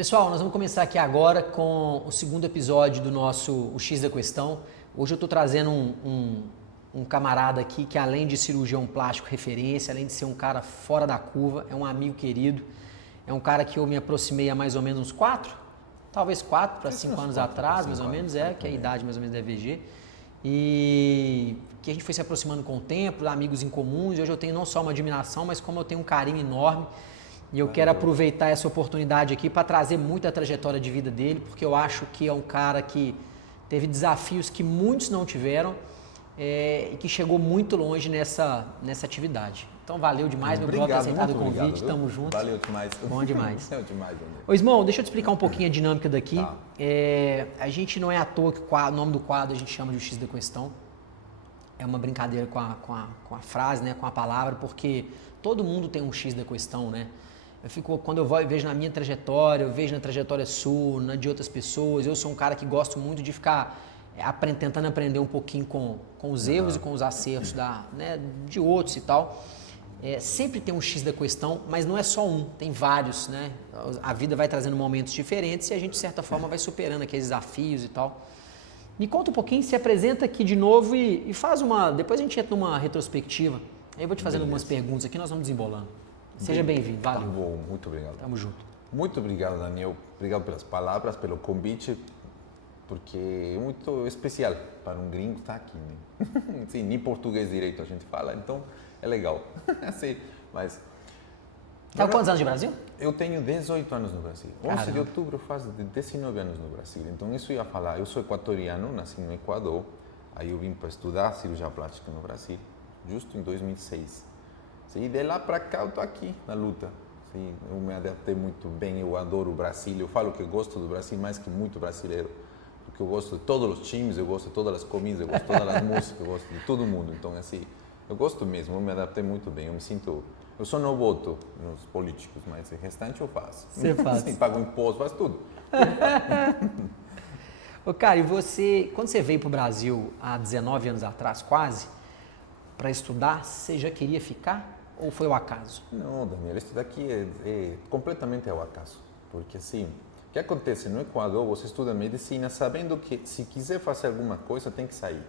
Pessoal, nós vamos começar aqui agora com o segundo episódio do nosso O X da Questão. Hoje eu estou trazendo um camarada aqui que, além de cirurgião plástico referência, além de ser um cara fora da curva, é um amigo querido, é um cara que eu me aproximei há mais ou menos uns 4 para 5 anos atrás, mais ou menos, que é a idade mais ou menos da EVG, e que a gente foi se aproximando com o tempo, amigos em comuns, e hoje eu tenho não só uma admiração, mas como eu tenho um carinho enorme. E eu quero aproveitar essa oportunidade aqui para trazer muito a trajetória de vida dele, porque eu acho que é um cara que teve desafios que muitos não tiveram e que chegou muito longe nessa atividade. Então valeu demais, meu brother, ter aceitado o convite, tamo junto. Valeu demais. Bom demais. Valeu demais, André. Ô Ismão, deixa eu te explicar um pouquinho a dinâmica daqui. Tá. A gente não é à toa que o nome do quadro a gente chama de O X da Questão. É uma brincadeira com a frase, né, com a palavra, porque todo mundo tem um X da questão, né? Quando eu vejo na minha trajetória, eu vejo na trajetória sua, na de outras pessoas, eu sou um cara que gosto muito de ficar tentando aprender um pouquinho com os erros e com os acertos de outros e tal. Sempre tem um X da questão, mas não é só um, tem vários, né? A vida vai trazendo momentos diferentes e a gente, de certa forma, vai superando aqueles desafios e tal. Me conta um pouquinho, se apresenta aqui de novo e faz depois a gente entra numa retrospectiva. Aí eu vou te fazendo algumas perguntas aqui, nós vamos desembolando. Seja bem-vindo, valeu. Tá bom, muito obrigado. Tamo junto. Muito obrigado, Daniel. Obrigado pelas palavras, pelo convite, porque é muito especial para um gringo estar aqui, né? Sim, nem português direito a gente fala, então é legal. Assim, mas... Tá com quantos anos de Brasil? Eu tenho 18 anos no Brasil. 11 Caramba. de outubro faz 19 anos no Brasil. Então, isso eu ia falar. Eu sou equatoriano, nasci no Equador. Aí eu vim para estudar cirurgia plástica no Brasil, justo em 2006. E de lá para cá eu estou aqui na luta. Sim, eu me adaptei muito bem, eu adoro o Brasil. Eu falo que eu gosto do Brasil mais que muito brasileiro. Porque eu gosto de todos os times, eu gosto de todas as comidas, eu gosto de todas as músicas, eu gosto de todo mundo. Então, assim, eu gosto mesmo, eu me adaptei muito bem. Eu me sinto... Eu só não voto nos políticos, mas o restante eu faço. Você faz. Sim, pago imposto, faz tudo. Ô, cara, e você, quando você veio pro Brasil há 19 anos atrás, quase, para estudar, você já queria ficar ou foi o acaso? Não, Daniel, isso daqui é completamente ao acaso. Porque assim, o que acontece no Equador, você estuda medicina sabendo que se quiser fazer alguma coisa tem que sair.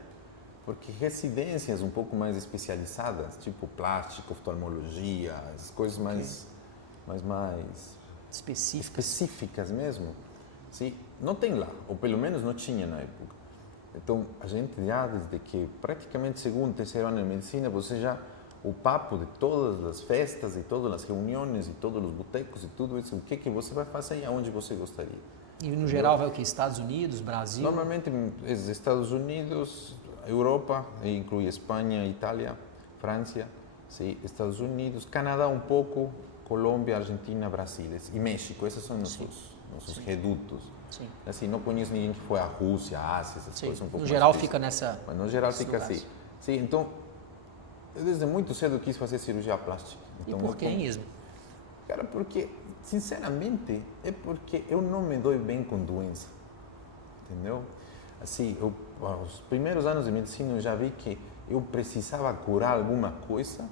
Porque residências um pouco mais especializadas, tipo plástico, oftalmologia, as coisas mais específicas mesmo, sim, não tem lá, ou pelo menos não tinha na época. Então, a gente já desde que praticamente segundo, terceiro ano de medicina, o papo de todas as festas e todas as reuniões e todos os botecos e tudo isso, o que você vai fazer e aonde você gostaria. E no geral vai o quê? Estados Unidos, Brasil? Normalmente, Estados Unidos, Europa, inclui Espanha, Itália, França, sim, Estados Unidos, Canadá um pouco, Colômbia, Argentina, Brasil e México. Esses são nossos redutos. Sim. Assim, não conheço ninguém que foi à Rússia, à Ásia, essas coisas um pouco No mais geral difíceis. fica nessa... Mas no geral fica lugares. assim. Sim, então, eu desde muito cedo quis fazer cirurgia plástica. Então, E por que mesmo? Cara, porque, sinceramente, é porque eu não me dou bem com doença. Entendeu? Assim, os primeiros anos de medicina eu já vi que eu precisava curar alguma coisa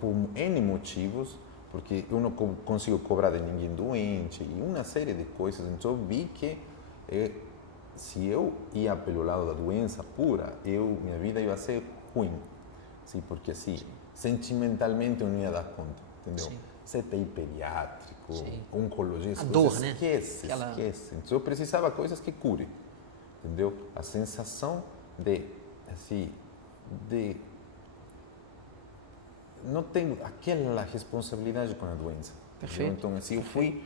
por N motivos, porque eu não consigo cobrar de ninguém doente e uma série de coisas. Então eu vi que se eu ia pelo lado da doença pura, minha vida ia ser ruim. Sim, porque assim, sentimentalmente eu não ia dar conta, entendeu? Sim. CTI pediátrico, Sim. oncologia, A dor, né? Esquece. Então eu precisava coisas que curem. Entendeu? A sensação de não ter aquela responsabilidade com a doença. Perfeito. Entendeu? Então, assim, eu fui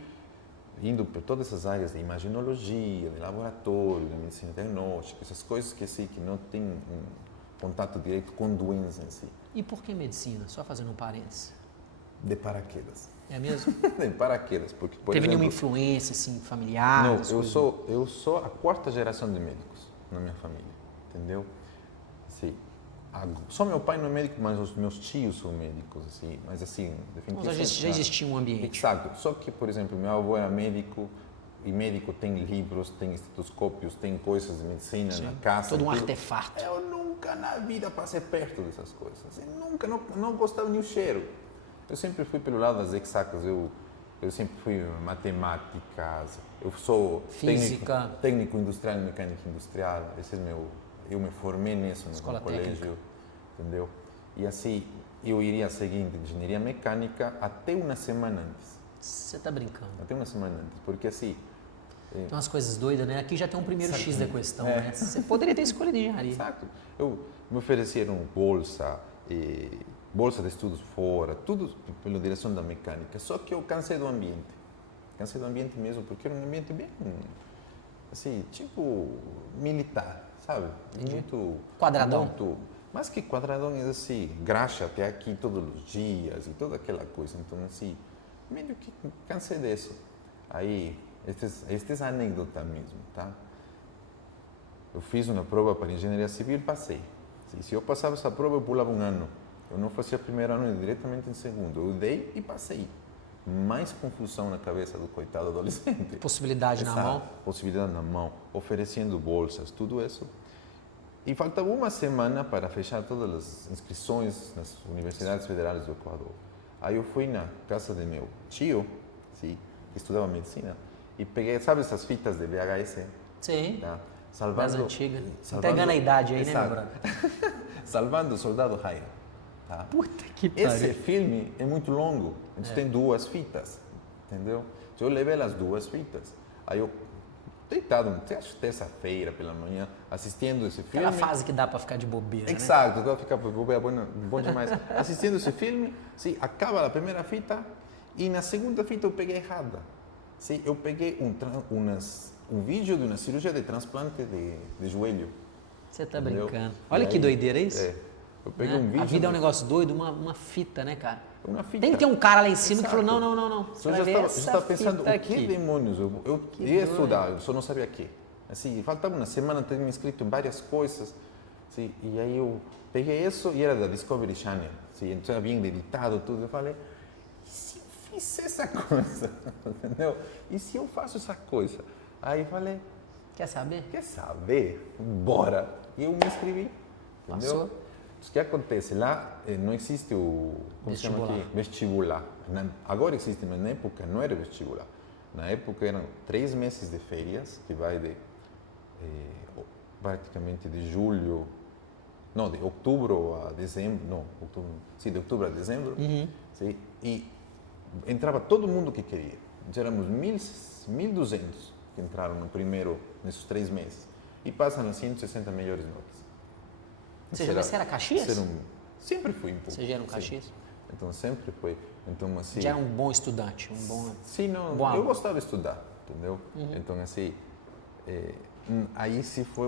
indo por todas essas áreas de imaginologia, de laboratório, de medicina diagnóstica, essas coisas que não tem um contato direto com doença em si. E por que medicina? Só fazendo um parênteses. De paraquedas. É mesmo? De paraquedas, porque, por Teve exemplo, nenhuma influência, assim, familiar? não, essas eu coisas? sou a quarta geração de médicos na minha família, entendeu? Assim, só meu pai não é médico, mas os meus tios são médicos, assim, mas assim, definitivamente... Já existia um ambiente. Exato, só que, por exemplo, meu avô era médico, e médico tem livros, tem estetoscópios, tem coisas de medicina Sim. na casa. Todo um tudo. artefato. Eu nunca na vida passei perto dessas coisas, assim, nunca, não gostava nem o cheiro. Eu sempre fui pelo lado das exatas, eu Eu sempre fui matemáticas, eu sou Física. técnico industrial e mecânica industrial. Esse é eu me formei nisso Escola no colégio, técnica. entendeu? E assim, eu iria seguindo engenharia mecânica até uma semana antes. Você tá brincando. Até uma semana antes, porque assim, Tem umas coisas doidas, né? Aqui já tem um primeiro X da questão, É. né? Você poderia ter escolhido engenharia. exato, me ofereceram bolsa, bolsa de estudos fora, tudo pela direção da mecânica. Só que eu cansei do ambiente. Cansei do ambiente mesmo, porque era um ambiente bem, assim, tipo militar, sabe? Muito Quadradão. Muito, mais que quadradão, é assim, graxa até aqui todos os dias e toda aquela coisa. Então, assim, meio que cansei disso. Aí, estas anedotas mesmo, tá? Eu fiz uma prova para engenharia civil e passei. Se eu passava essa prova, eu pulava um ano. Eu não fazia primeiro ano diretamente em segundo. Eu dei e passei. Mais confusão na cabeça do coitado adolescente. Possibilidade na mão. Possibilidade na mão, oferecendo bolsas, tudo isso. E faltava uma semana para fechar todas as inscrições nas universidades federais do Equador. Aí eu fui na casa de meu tio, sim, que estudava medicina, e peguei, sabe essas fitas de VHS? Sim. Tá? Das antigas. Entregando a idade aí, né, meu brother? Salvando o Soldado Ryan. Tá? Puta que pariu. Esse filme é muito longo, então tem duas fitas, entendeu? Então eu levei as duas fitas. Aí eu, deitado, acho terça-feira pela manhã, assistindo esse filme. Aquela fase que dá pra ficar de bobeira, né? Exato, dá pra ficar bobeira, bom demais. Assistindo esse filme, sim, acaba a primeira fita e na segunda fita eu peguei errada. Sim, eu peguei um vídeo de uma cirurgia de transplante de joelho. Você tá Entendeu? brincando. Olha E que aí, doideira, é isso? Eu peguei Né? um vídeo. A vida é um negócio doido, uma fita, né, cara? Uma fita. Tem que ter um cara lá em cima Exato. que falou, não. Você Eu vai já ver estava essa pensando, fita o aqui. que demônios? Eu Que ia doido. estudar, eu só não sabia o quê. Assim, faltava uma semana, ter me inscrito em várias coisas. Assim, e aí eu peguei isso e era da Discovery Channel. Assim, então era bem editado, tudo. Eu falei, e se eu fiz essa coisa? Entendeu? E se eu faço essa coisa? Aí eu falei, Quer saber? quer saber? Bora! E eu me inscrevi. Entendeu? Passou? O que acontece? Lá não existe o como se chama aqui? Vestibular. Agora existe, mas na época não era vestibular. Na época eram 3 meses de férias, que vai de praticamente de julho, não, de outubro a dezembro, não, outubro, sim, de outubro a dezembro, sim, e entrava todo mundo que queria. Então, éramos 1.200 que entraram nesses 3 meses, e passam as 160 melhores notas. Você era Caxias? Sempre fui um pouco. Você já era um sim. Caxias? Então sempre foi. Então assim. Já era um bom estudante, um bom... Sim, não. bom Eu aluno. gostava de estudar, entendeu? Então assim, aí se foi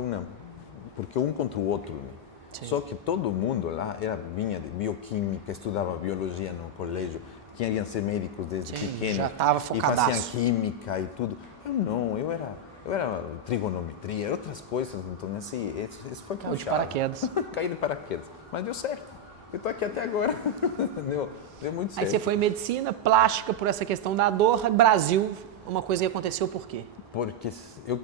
porque um contra o outro. Né? Sim. Só que todo mundo lá vinha de bioquímica, estudava biologia no colégio, queriam ser médicos desde Sim, pequeno. já tava E focadaço. faziam química e tudo. Eu não, eu era trigonometria, outras coisas. Então assim, isso foi Caiu de puxado. paraquedas. Caí de paraquedas. Mas deu certo. Eu tô aqui até agora. Deu muito certo. Aí você foi em medicina, plástica, por essa questão da dor. Brasil, uma coisa que aconteceu por quê? Porque o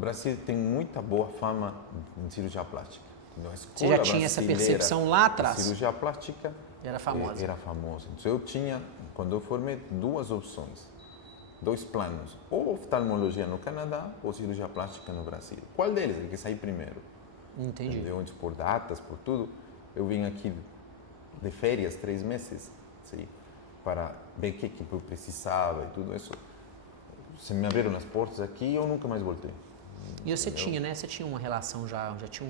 Brasil tem muita boa fama em cirurgia plástica. Então, a Você já escola tinha essa brasileira percepção lá de atrás? cirurgia plástica Era famosa. Era famosa. Então eu tinha, quando eu formei, 2 opções, 2 planos. Ou oftalmologia no Canadá ou cirurgia plástica no Brasil. Qual deles? Ele que sair primeiro. Entendi. Entendeu? Onde por datas, por tudo. Eu vim aqui de férias 3 meses, sim, para ver o que eu precisava e tudo isso. Se me abriram as portas aqui e eu nunca mais voltei. E você tinha, né? Você tinha uma relação já tinha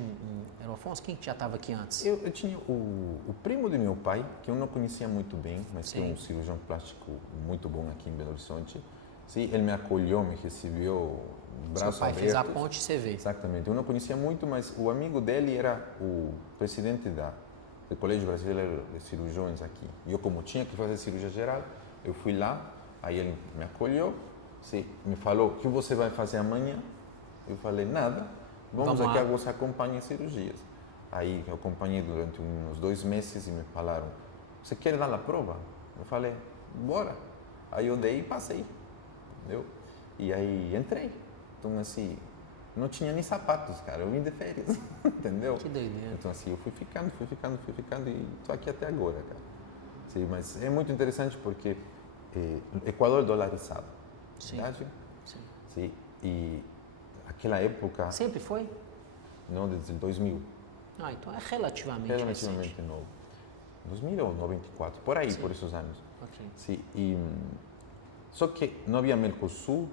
era o Afonso? Quem que já estava aqui antes? Eu tinha o primo de meu pai, que eu não conhecia muito bem, mas que é Sim. um cirurgião plástico muito bom aqui em Belo Horizonte. Sim, ele me acolheu, me recebeu, braços Seu pai abertos. fez a ponte e você veio. Exatamente. Eu não conhecia muito, mas o amigo dele era o presidente do Colégio Brasileiro de Cirurgiões aqui. E eu, como tinha que fazer cirurgia geral, eu fui lá, aí ele me acolheu, sim, me falou, o que você vai fazer amanhã? Eu falei, nada, vamos aqui, você acompanha cirurgias. Aí eu acompanhei durante uns 2 meses e me falaram, você quer dar a prova? Eu falei, bora. Aí eu dei e passei, entendeu? E aí entrei. Então assim, não tinha nem sapatos, cara, eu vim de férias, entendeu? Que doideira. Então assim, eu fui ficando e estou aqui até agora, cara. Sim, mas é muito interessante porque Equador dolarizado, Sim. verdade? Sim. Sim. E aquela época, Sempre foi? não, desde 2000, Ah, então é relativamente relativamente recente. novo. 2000 ou 94, por aí, Sim. por esses anos. Ok. Sim. E, só que não havia Mercosul,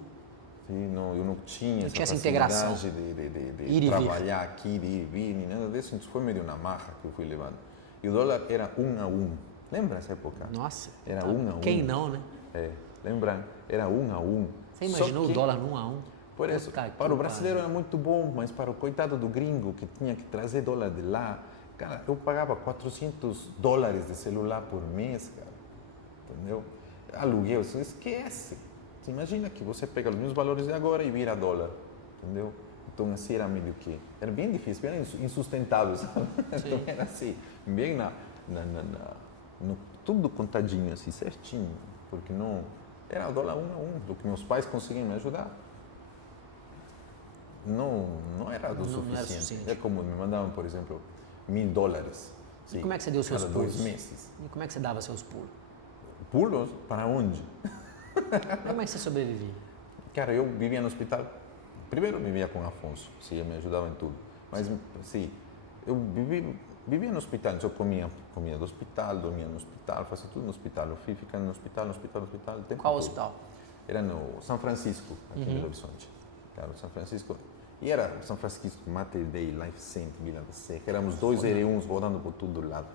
sim, não, eu não tinha Não tinha essa facilidade integração. de Ir e vir. trabalhar aqui, de ir e vir, nem nada disso. Isso foi meio na marra que eu fui levando. E o dólar era 1 a 1. Lembra essa época? Nossa. Era tá. 1 a 1. Quem não, né? Lembra? Era 1 a 1. Você imaginou Só o que, dólar no 1 a 1? por isso, Puta que para o brasileiro pariu. era muito bom, mas para o coitado do gringo que tinha que trazer dólar de lá, cara, eu pagava $400 de celular por mês, cara. Entendeu? Aluguel, você esquece. Você imagina que você pega os mesmos valores de agora e vira dólar. Entendeu? Então, assim, era meio que... Era bem difícil, era insustentável, sabe? Então, era assim, bem tudo contadinho, assim, certinho. Porque não... Era dólar 1 a 1, do que meus pais conseguiam me ajudar. Não era o Não era suficiente. suficiente. É como me mandavam, por exemplo, $1000. E como é que você deu seus cada pulos? 2 meses. E como é que você dava seus pulos? Pulos? Para onde? Como é que você sobrevivia? Cara, eu vivia no hospital. Primeiro vivia com Afonso, sim, ele me ajudava em tudo. Mas, sim, eu vivia no hospital, eu comia do hospital, dormia no hospital, fazia tudo no hospital. Eu fui ficando no hospital, o tempo Qual todo. hospital? Era no São Francisco, aqui em Belo Horizonte. Cara, São Francisco. E era São Francisco Mater Dei, Life Center, Vila da Sé. Éramos 2 R1s rodando por todo lado.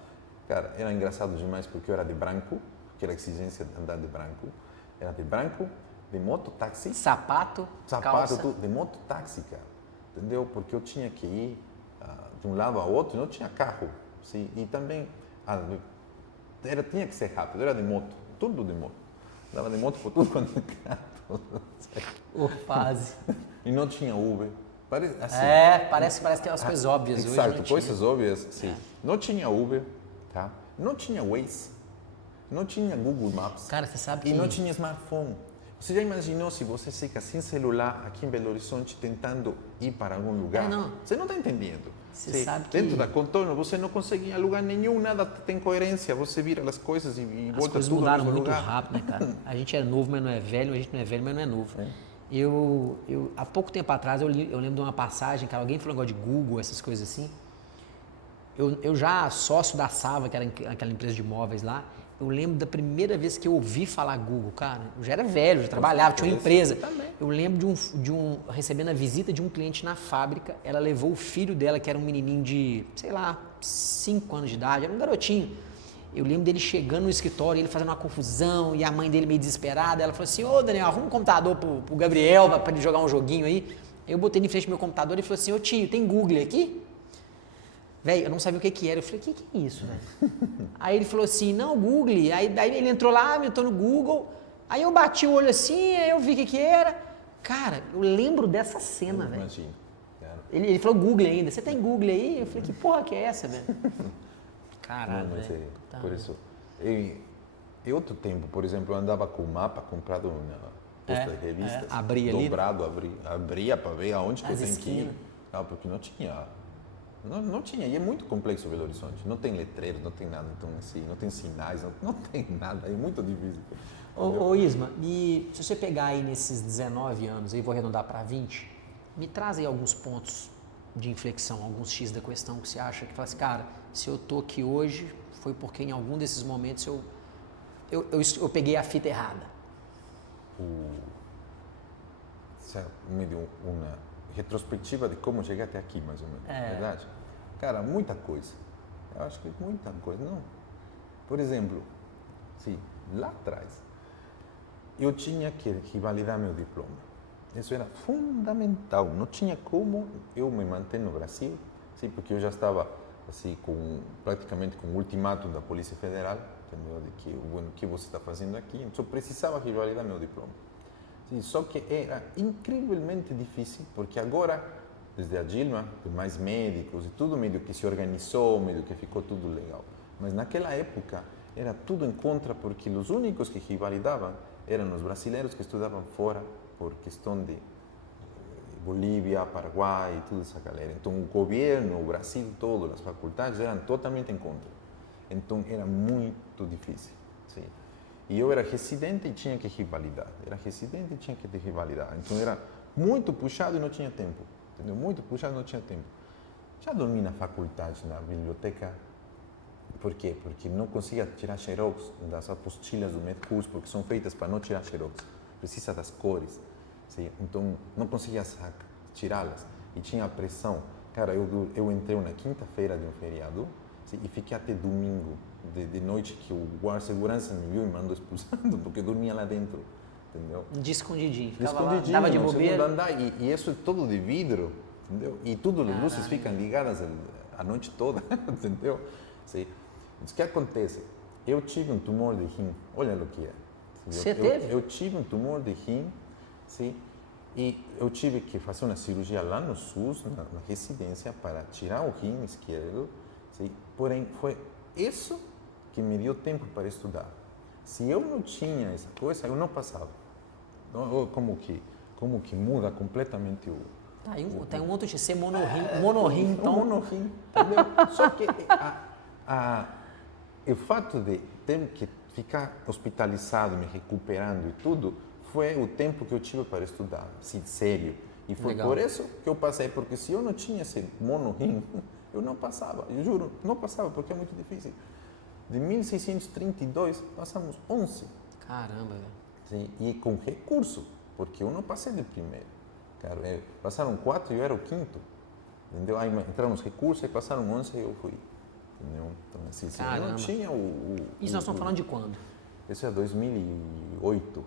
Cara, era engraçado demais porque eu era de branco, que era a exigência de andar de branco. Era de branco, de mototáxi. Sapato, calça. Tudo, de mototáxi, cara. Entendeu? Porque eu tinha que ir de um lado ao outro, não tinha carro. Sim? E também, tinha que ser rápido, era de moto, tudo de moto. Andava de moto por tudo quanto é canto. Ô, fase. E não tinha Uber. Assim, Parece que tem umas coisas óbvias hoje. exato, Não coisas tinha. óbvias, sim. Não tinha Uber, tá? Não tinha Waze, não tinha Google Maps. Cara, você sabe que... E não tinha smartphone. Você já imaginou se você fica sem celular aqui em Belo Horizonte tentando ir para algum lugar? não. Você não está entendendo. Você sabe que... Dentro da contorno você não consegue ir a lugar nenhum, nada tem coerência. Você vira as coisas e As volta coisas tudo mudaram no mesmo muito lugar. rápido, né, cara? A gente é novo, mas não é velho. A gente não é velho, mas não é novo. Há pouco tempo atrás, eu lembro de uma passagem, cara, alguém falou um negócio de Google, essas coisas assim. Eu já sócio da Sava, que era aquela empresa de imóveis lá, eu lembro da primeira vez que eu ouvi falar Google, cara. Eu já era velho, já trabalhava, tinha uma empresa. Eu lembro recebendo a visita de um cliente na fábrica, ela levou o filho dela, que era um menininho de, sei lá, 5 anos de idade, era um garotinho. Eu lembro dele chegando no escritório, ele fazendo uma confusão, e a mãe dele meio desesperada. Ela falou assim: ô Daniel, arruma um computador pro Gabriel para ele jogar um joguinho aí. Eu botei ele em frente ao meu computador e falou assim: ô tio, tem Google aqui? Velho, eu não sabia o que era. Eu falei: o que é isso, velho? Aí ele falou assim: não, Google. Aí daí ele entrou lá, entrou no Google. Aí eu bati o olho assim, aí eu vi o que era. Cara, eu lembro dessa cena, velho. Imagina. Ele falou Google ainda. Você tem Google aí? Eu falei: que porra que é essa, velho? Caralho, velho. Por isso, em outro tempo, por exemplo, eu andava com o mapa comprado na posta de revistas, abria ali, dobrado, abria para ver aonde que eu tenho que ir, porque não tinha, e é muito complexo Belo Horizonte, não tem letreiro, não tem nada, então assim, não tem sinais, não tem nada, é muito difícil. Ô Isma, e se você pegar aí nesses 19 anos, aí vou arredondar para 20, me traz aí alguns pontos de inflexão, alguns X da questão que você acha que fala assim, cara, se eu tô aqui hoje, foi porque em algum desses momentos eu peguei a fita errada. Me deu uma retrospectiva de como cheguei até aqui, mais ou menos, verdade? Cara, muita coisa. Eu acho que muita coisa, não. Por exemplo, sim, lá atrás, eu tinha que validar meu diploma. Isso era fundamental. Não tinha como eu me manter no Brasil, sim, porque eu já estava assim praticamente com o ultimátum da Polícia Federal, entendeu? De que o que você está fazendo aqui, então eu precisava revalidar meu diploma. Sim, só que era incrivelmente difícil, porque agora, desde a Dilma, com mais médicos e tudo meio que se organizou, meio que ficou tudo legal. Mas naquela época era tudo em contra, porque os únicos que revalidavam eram os brasileiros que estudavam fora, por questão de Bolívia, Paraguai e toda essa galera. Então o governo, o Brasil todo, as faculdades eram totalmente em contra. Então era muito difícil. Sim. E eu era residente e tinha que revalidar. Era residente e tinha que revalidar. Então era muito puxado e não tinha tempo. Entendeu? Muito puxado e não tinha tempo. Já dormi na faculdade, na biblioteca. Por quê? Porque não conseguia tirar xerox das apostilas do medcurso, porque são feitas para não tirar xerox. Precisa das cores. Sim? Então não conseguia tirá-las. E tinha a pressão. Cara, eu entrei na quinta-feira de um feriado, sim, e fiquei até domingo de noite, que o guarda-segurança me viu e mandou expulsando, porque eu dormia lá dentro, entendeu? De escondidinho, ficava Escondidinho, lá, dava de no bobeira. segundo andar, e isso é todo de vidro, entendeu? E tudo, as luzes ficam ligadas a noite toda, entendeu? Sim. O que acontece? Eu tive um tumor de rim, olha o que é. Você teve? Eu tive um tumor de rim, sim, e eu tive que fazer uma cirurgia lá no SUS, na residência, para tirar o rim esquerdo, sim. Porém, foi isso que me deu tempo para estudar. Se eu não tinha essa coisa, eu não passava. Como que muda completamente o... Tem um outro de ser monorrim, então... Monorrim, entendeu? Só que o fato de ter que ficar hospitalizado, me recuperando e tudo, foi o tempo que eu tive para estudar, assim, sério. E foi por isso que eu passei, porque se eu não tinha esse monorrim, eu não passava, eu juro, não passava, porque é muito difícil. De 1632, passamos 11. Caramba, velho. Sim, e com recurso, porque eu não passei de primeiro. Cara, passaram 4 e eu era o quinto. Entendeu? Aí entraram os recursos, aí passaram 11 e eu fui. Entendeu? Então, assim, eu não tinha Isso nós estamos falando de quando? Isso é 2008.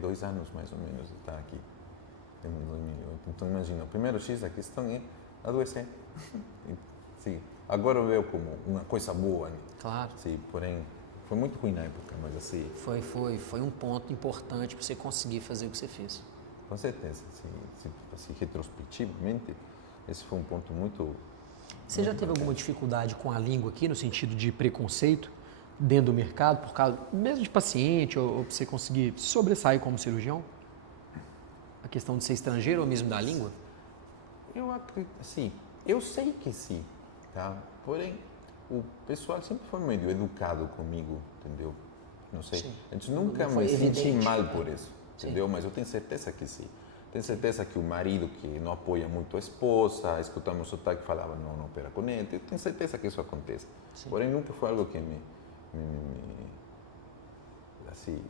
2 anos mais ou menos de estar aqui. Temos 2008. Então, imagina, o primeiro X da questão é adoecer. Sim. Agora eu vejo como uma coisa boa, né? Claro. Sim, porém, foi muito ruim na época, mas assim... Foi um ponto importante para você conseguir fazer o que você fez. Com certeza. Assim, retrospectivamente, esse foi um ponto muito... Você já teve alguma dificuldade com a língua aqui, no sentido de preconceito, dentro do mercado, por causa mesmo de paciente, ou para você conseguir sobressair como cirurgião? A questão de ser estrangeiro ou mesmo da língua? Eu acredito, sim. Eu sei que sim, tá? Porém, o pessoal sempre foi meio educado comigo, entendeu? Não sei. Sim. A gente nunca Não foi me senti evidente, mal né? por isso, entendeu? Mas eu tenho certeza que sim. Tenho certeza que o marido que não apoia muito a esposa, escutamos o sotaque, falava não opera com ele. Eu tenho certeza que isso acontece. Sim. Porém, nunca foi algo que me assim,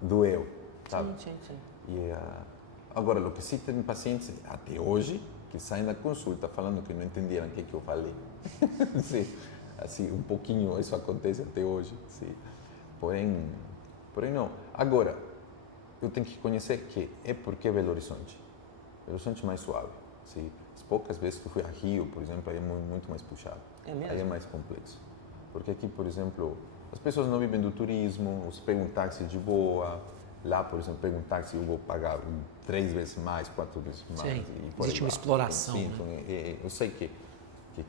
doeu, sabe? Sim. E, agora, o que sim tem pacientes, até hoje, que saem da consulta falando que não entenderam o que eu falei. Sim, assim, um pouquinho isso acontece até hoje. Sim. Porém não. Agora, eu tenho que conhecer que é porque é Belo Horizonte. Belo Horizonte é mais suave. Sim. As poucas vezes que eu fui a Rio, por exemplo, aí é muito mais puxado. É mesmo? Aí é mais complexo. Porque aqui, por exemplo, as pessoas não vivem do turismo, você pega um táxi de boa. Lá, por exemplo, pega um táxi, eu vou pagar 3 vezes mais, 4 vezes mais. Sim. E Existe uma exploração, sim, né? então, eu sei que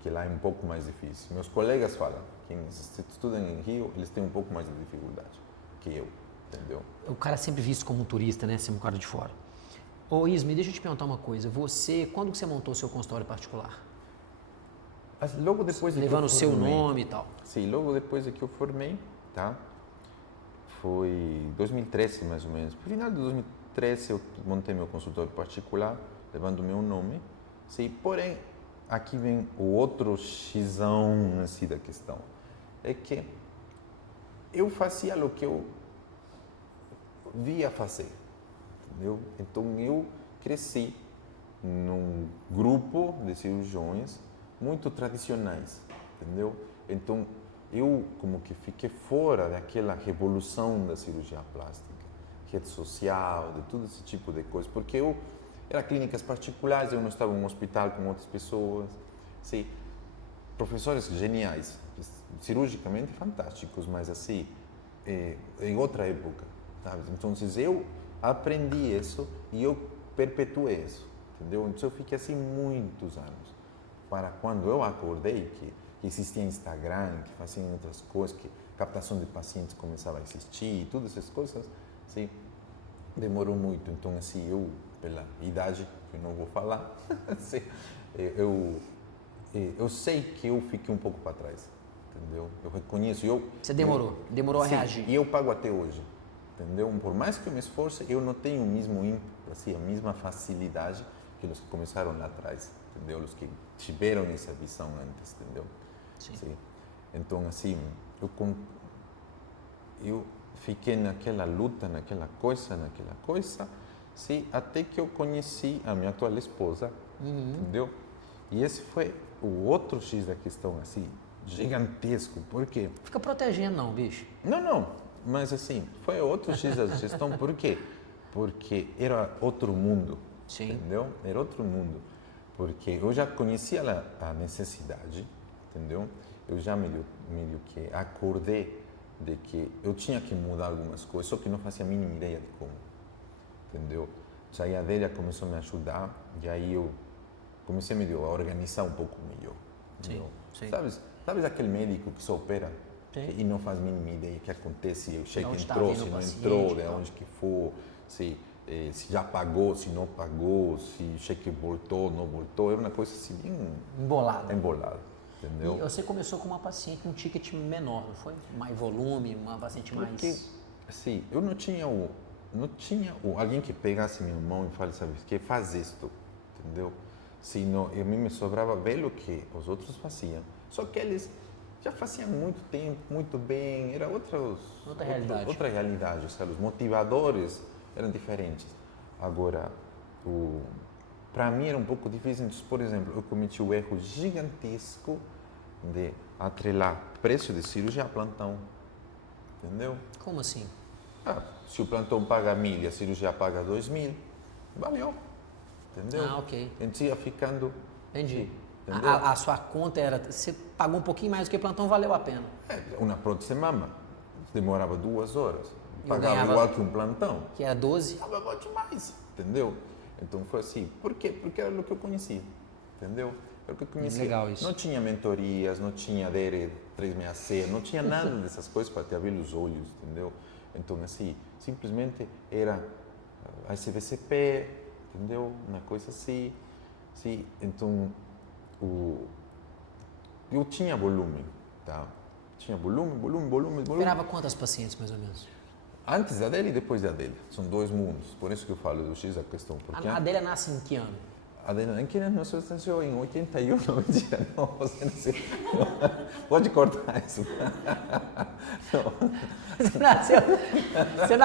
lá é um pouco mais difícil. Meus colegas falam que estudam em Rio, eles têm um pouco mais de dificuldade que eu, entendeu? O cara é sempre visto como um turista, né? Ser um cara de fora. Ô Ismi, deixa eu te perguntar uma coisa. Quando que você montou o seu consultório particular? Logo depois de Levando o que eu seu formei, nome e tal. Sim, logo depois de que eu formei, tá? Foi 2013 mais ou menos. No final de 2013 eu montei meu consultório particular, levando meu nome. Sim, porém, aqui vem o outro xizão assim, da questão. É que eu fazia o que eu via fazer, entendeu? Então eu cresci num grupo de cirurgiões muito tradicionais, entendeu? Então eu como que fiquei fora daquela revolução da cirurgia plástica, rede social, de todo esse tipo de coisa, porque eu era clínicas particulares, eu não estava em um hospital com outras pessoas, sim, professores geniais, cirurgicamente fantásticos, mas assim, em outra época, sabe? Então eu aprendi isso e eu perpetuei isso, entendeu? Então eu fiquei assim muitos anos, para quando eu acordei que existia Instagram, que faziam outras coisas, que captação de pacientes começava a existir, todas essas coisas, assim, demorou muito. Então, assim, eu, pela idade, que eu não vou falar, assim, eu sei que eu fiquei um pouco para trás, entendeu? Eu reconheço. Você demorou a sim, reagir. E eu pago até hoje, entendeu? Por mais que eu me esforce, eu não tenho o mesmo ímpeto, assim, a mesma facilidade que os que começaram lá atrás, entendeu? Os que tiveram essa visão antes, entendeu? Sim. Sim. Então, assim, eu fiquei naquela luta, naquela coisa, sim, até que eu conheci a minha atual esposa, entendeu? E esse foi o outro X da questão, assim, gigantesco, porque... Fica protegendo não, bicho. Não, mas assim, foi outro X da gestão, por quê? Porque era outro mundo, Sim. entendeu? Era outro mundo, porque eu já conhecia a necessidade, entendeu? Eu já meio que acordei de que eu tinha que mudar algumas coisas, só que não fazia a mínima ideia de como, entendeu? Já aí a Adélia começou a me ajudar, e aí eu comecei a organizar um pouco melhor, entendeu? Sim. Sabes aquele médico que só opera e não faz a mínima ideia do que acontece, o cheque entrou, se não entrou, de onde que for, se já pagou, se não pagou, se o cheque voltou, não voltou, era uma coisa assim bem Embolada. Entendeu? E você começou com uma paciente, um ticket menor, não foi? Mais volume, uma paciente mais... Porque, assim, eu não tinha alguém que pegasse minha mão e falasse, sabe, que faz isto, entendeu? Senão, a mim me sobrava ver o que os outros faziam. Só que eles já faziam muito tempo, muito bem, era outra realidade, sabe? Os motivadores eram diferentes. Agora, para mim era um pouco difícil, por exemplo, eu cometi o erro gigantesco de atrelar preço de cirurgia a plantão, entendeu? Como assim? Se o plantão paga 1.000 e a cirurgia paga 2.000, valeu, entendeu? Ok. A gente ia ficando... Entendi. Entendeu? A sua conta era, você pagou um pouquinho mais do que o plantão, valeu a pena. Uma prótese de mama demorava 2 horas, pagava ganhava- igual que um plantão. Que era 12. Estava bom demais, entendeu? Então foi assim. Por quê? Porque era o que eu conhecia, entendeu? Era o que eu conhecia. Legal isso. Não tinha mentorias, não tinha DR360, não tinha nada dessas coisas para te abrir os olhos, entendeu? Então, assim, simplesmente era a SBCP, entendeu? Uma coisa assim. Sim. Então, eu tinha volume, tá? Tinha volume. Operava quantas pacientes, mais ou menos? Antes da dele e depois da dele. São dois mundos. Por isso que eu falo do X da questão. Porque A Adélia nasce em que ano? a Adélia, em que ano você nasceu? Em 81, não, mentira. Não, você nasceu. Pode cortar isso. Não. Você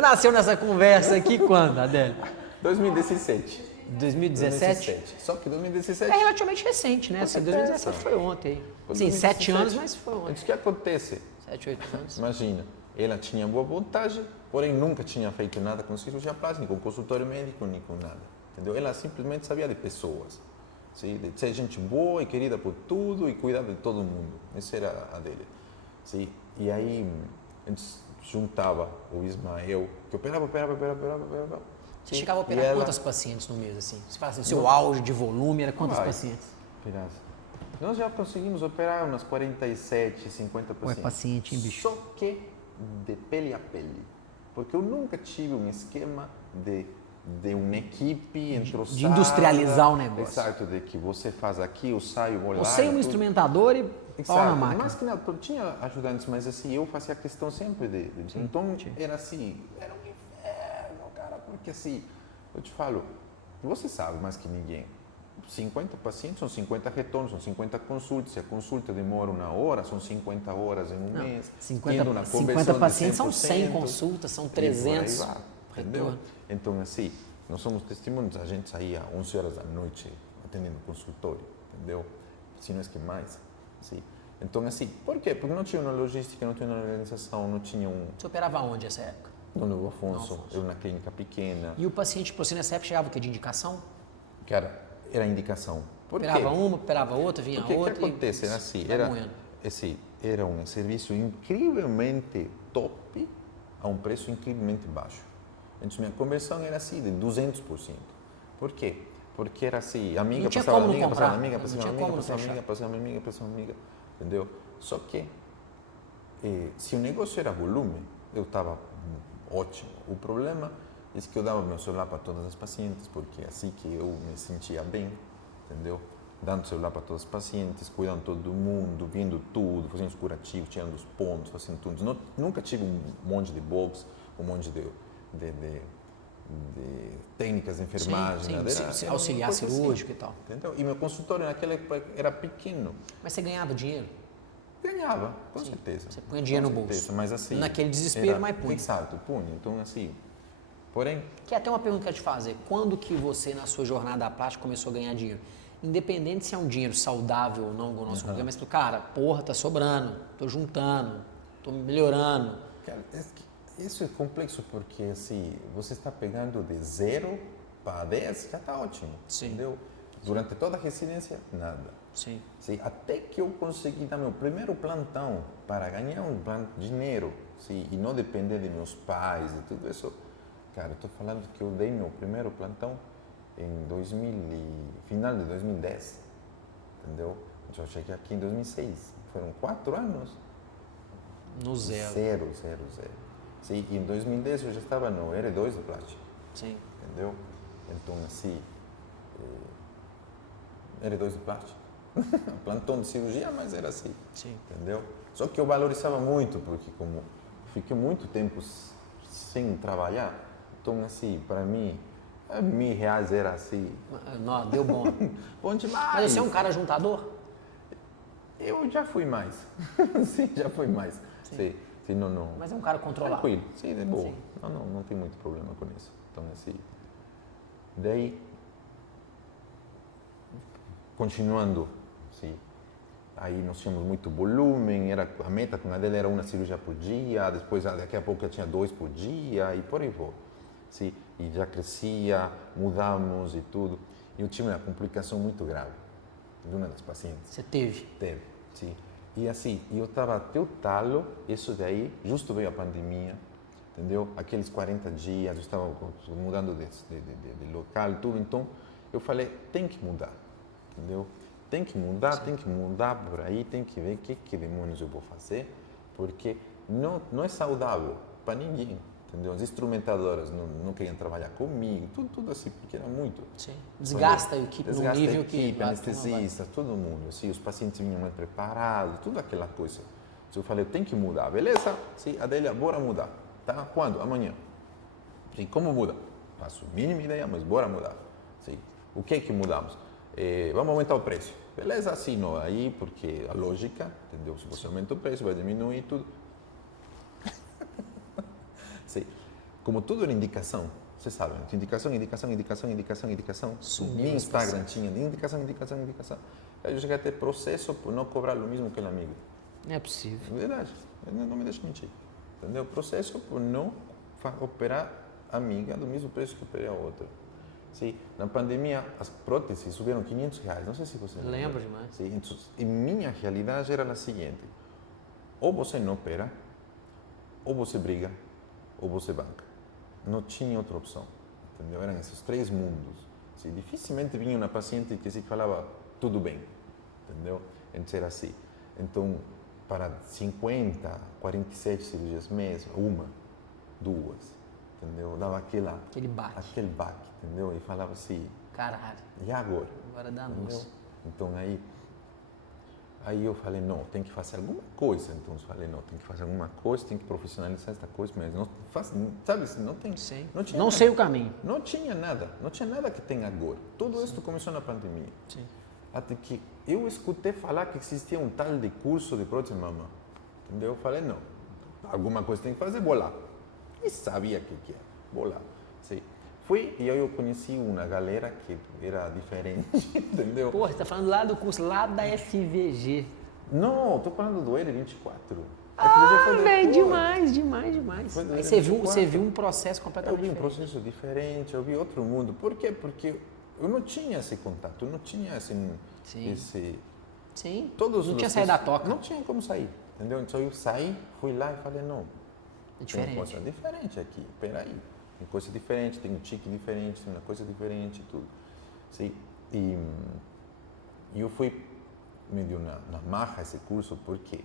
nasceu nessa conversa aqui quando, Adélia? 2017. 2017? Só que 2017... É relativamente recente, né? Assim, 2017 foi ontem. Sim, 7 anos, mas foi ontem. O que acontece? 7, 8 anos. Imagina, ela tinha boa vontade, porém nunca tinha feito nada com cirurgia plástica, nem com consultório médico, nem com nada. Entendeu? Ela simplesmente sabia de pessoas. Sim? De ser gente boa e querida por tudo e cuidar de todo mundo. Essa era a dele. Sim? E aí, a gente juntava o Ismael, que operava. Você chegava a operar quantas pacientes no mês, assim? Você fala assim, seu auge de volume era quantas pacientes? Nós já conseguimos operar umas 47, 50 pacientes. Ué, paciente, hein, bicho? Só que de pele a pele. Porque eu nunca tive um esquema de uma equipe entrossada. De industrializar o negócio. Exato, de que você faz aqui, eu saio, vou lá. Você é um instrumentador e pau na máquina. Mas que não, tinha ajudantes, mas assim, eu fazia questão sempre de então, era assim, era um inferno, cara, porque assim, eu te falo, você sabe mais que ninguém, 50 pacientes são 50 retornos, são 50 consultas, se a consulta demora 1 hora, são 50 horas em um mês. 50 pacientes são 100 consultas, são 300 entendeu? Então, assim, nós somos testemunhos, a gente saía 11 horas da noite atendendo consultório, entendeu? Se não é que mais. Assim. Então, assim, por quê? Porque não tinha uma logística, não tinha uma organização, não tinha um... Você operava onde nessa época? No Novo Afonso, eu na clínica pequena. E o paciente, por você nessa época, chegava o quê? De indicação? Cara, era indicação. Por quê? Operava uma, operava outra, vinha outra. O que acontece? Era assim, era um serviço incrivelmente top a um preço incrivelmente baixo. Então, minha conversão era assim, de 200%. Por quê? Porque era assim, amiga passava amiga, passava amiga, entendeu? Só que, se o negócio era volume, eu estava ótimo. O problema é que eu dava meu celular para todas as pacientes, porque é assim que eu me sentia bem, entendeu? dando celular para todos os pacientes, cuidando de todo mundo, vendo tudo, fazendo os curativos, tirando os pontos, fazendo tudo. Nunca tive um monte de box, um monte de técnicas de enfermagem. Auxiliar cirúrgico e tal. Entendeu? E meu consultório naquela época era pequeno. Mas você ganhava dinheiro? Ganhava, com certeza. Você punha dinheiro no bolso. Mas assim... Naquele desespero, mas punha. Exato, punha. Então, assim... Porém... Que é até uma pergunta que eu ia te fazer. Quando que você, na sua jornada à plástica, começou a ganhar dinheiro? Independente se é um dinheiro saudável ou não, igual o nosso programa, mas, cara, porra, tá sobrando, tô juntando, tô melhorando. Cara, isso é complexo porque, assim, você está pegando de 0 para 10, já está ótimo. Sim. Entendeu? Durante toda a residência, nada. Sim. Sim, até que eu consegui dar meu primeiro plantão para ganhar dinheiro, sim, e não depender de meus pais e tudo isso. Cara, estou falando que eu dei meu primeiro plantão em final de 2010, entendeu? Eu cheguei aqui em 2006. Foram 4 anos. No zero. Zero. Sim, e em 2010 eu já estava no R2 do plástico. Sim. Entendeu? Então, assim, R2 do plástico. Plantão de cirurgia, mas era assim. Sim. Entendeu? Só que eu valorizava muito, porque como fiquei muito tempo sem trabalhar, então, assim, para mim, R$ 1.000 era assim. Não, deu bom. Bom demais. Mas você é um cara juntador? Eu já fui mais. Sim, já fui mais. Sim. Sim, não. Mas é um cara controlado. Tranquilo. Sim, é boa. Sim. Não tem muito problema com isso. Então, assim, daí, continuando, sim, aí nós tínhamos muito volume, a meta com a dela era uma cirurgia por dia, depois daqui a pouco já tinha 2 por dia e por aí vai. Sim, e já crescia, mudamos e tudo. E eu tive uma complicação muito grave de uma das pacientes. Você teve? Teve, sim. E assim, eu estava até o talo, isso daí, justo veio a pandemia, entendeu? Aqueles 40 dias, eu estava mudando de local e tudo, então eu falei, tem que mudar, entendeu? Tem que mudar por aí, tem que ver o que demônios eu vou fazer, porque não é saudável para ninguém, entendeu? As instrumentadoras não queriam trabalhar comigo, tudo assim, porque era muito. Sim. Desgasta a equipe no nível a equipe, que... anestesista, todo mundo, assim, os pacientes vinham mais preparados, tudo aquela coisa. Então, eu falei, tem que mudar, beleza? Sim, Adélia, bora mudar, tá? Quando? Amanhã. Sim, como muda? Faço a mínima ideia, mas bora mudar. Sim. O que mudamos? Vamos aumentar o preço. Beleza, assim, não aí, porque a lógica, entendeu? Se você aumenta o preço, vai diminuir tudo. Sim. Como tudo era indicação, você sabe, indicação. Sumiu. Meu Instagram tinha indicação. Aí eu cheguei a ter processo por não cobrar o mesmo que o amigo. Não é possível. Verdade, não me deixa mentir. Entendeu? Processo por não operar a amiga do mesmo preço que operei a outra. Sim, na pandemia as próteses subiram R$ 500, não sei se você lembra. Lembro demais. Sim, então, e minha realidade era a seguinte, ou você não opera, ou você briga, ou você banca. Não tinha outra opção, entendeu? Eram esses 3 mundos. Sim, dificilmente vinha uma paciente que se falava tudo bem, entendeu? Então era assim. Então, para 50, 47 cirurgias mês, 1, 2, entendeu? Dava aquele baque, entendeu? E falava assim, caralho, e agora? Agora dá nossa. Então aí eu falei, não, tem que fazer alguma coisa. Então eu falei, não, tem que fazer alguma coisa, tem que profissionalizar esta coisa, mas não faz, sabe, não tem. Sim. Não tinha não nada. sei o caminho. Não tinha nada que tem agora. Tudo isso começou na pandemia. Sim. Até que eu escutei falar que existia um tal de curso de prótese mama. Entendeu? Eu falei, não, alguma coisa tem que fazer, vou lá. E sabia o que era, vou lá. Sim. Fui e aí eu conheci uma galera que era diferente, entendeu? Porra, você tá falando lá do curso, lá da FVG. Não, estou falando do L24. Ah, velho, demais. Aí você viu um processo Eu completamente vi um diferente. processo diferente, eu vi outro mundo. Por quê? Porque eu não tinha esse contato, eu não tinha Sim. todos não os tinha saído da toca. Não tinha como sair, entendeu? Então eu saí, fui lá e falei, não, É tem uma diferente. coisa diferente aqui, peraí. Tem coisa diferente, tem um tique diferente, tem uma coisa diferente, tudo. Sim. E eu fui, me deu na marra esse curso, por quê?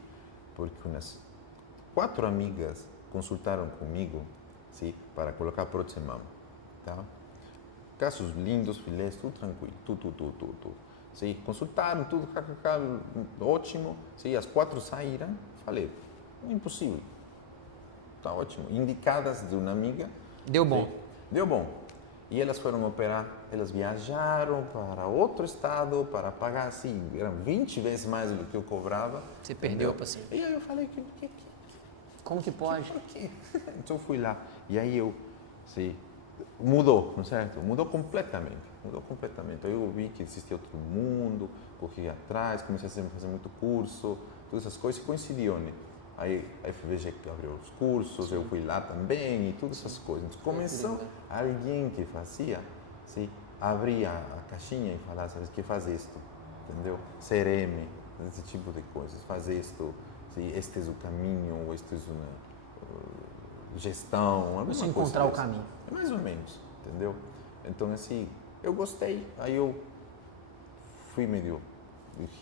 Porque umas 4 amigas consultaram comigo, sim, para colocar prótese mama, tá? Casos lindos, filés, tudo tranquilo, tudo. Sim, consultaram tudo, ótimo. Sim, as 4 saíram, falei, impossível. Está ótimo. Indicadas de uma amiga. Deu bom. Sim, deu bom. E elas foram operar, elas viajaram para outro estado para pagar, assim, eram 20 vezes mais do que eu cobrava. Você perdeu o paciente. E aí eu falei, Como que pode? por quê? Então eu fui lá. E aí sim, mudou, não é certo? Mudou completamente. Aí eu vi que existia outro mundo, corri atrás, comecei a fazer muito curso, todas essas coisas, e coincidiu, né? Aí a FVG abriu os cursos, sim, eu fui lá também e todas essas coisas. Então, começou alguém que fazia, sim, abria a caixinha e falava, sabes que faz isto, entendeu? CRM, esse tipo de coisas, faz isto, sim, este é o caminho, este é uma gestão, você encontrar o caminho. É mais ou menos, entendeu? Então, assim, eu gostei, aí eu fui meio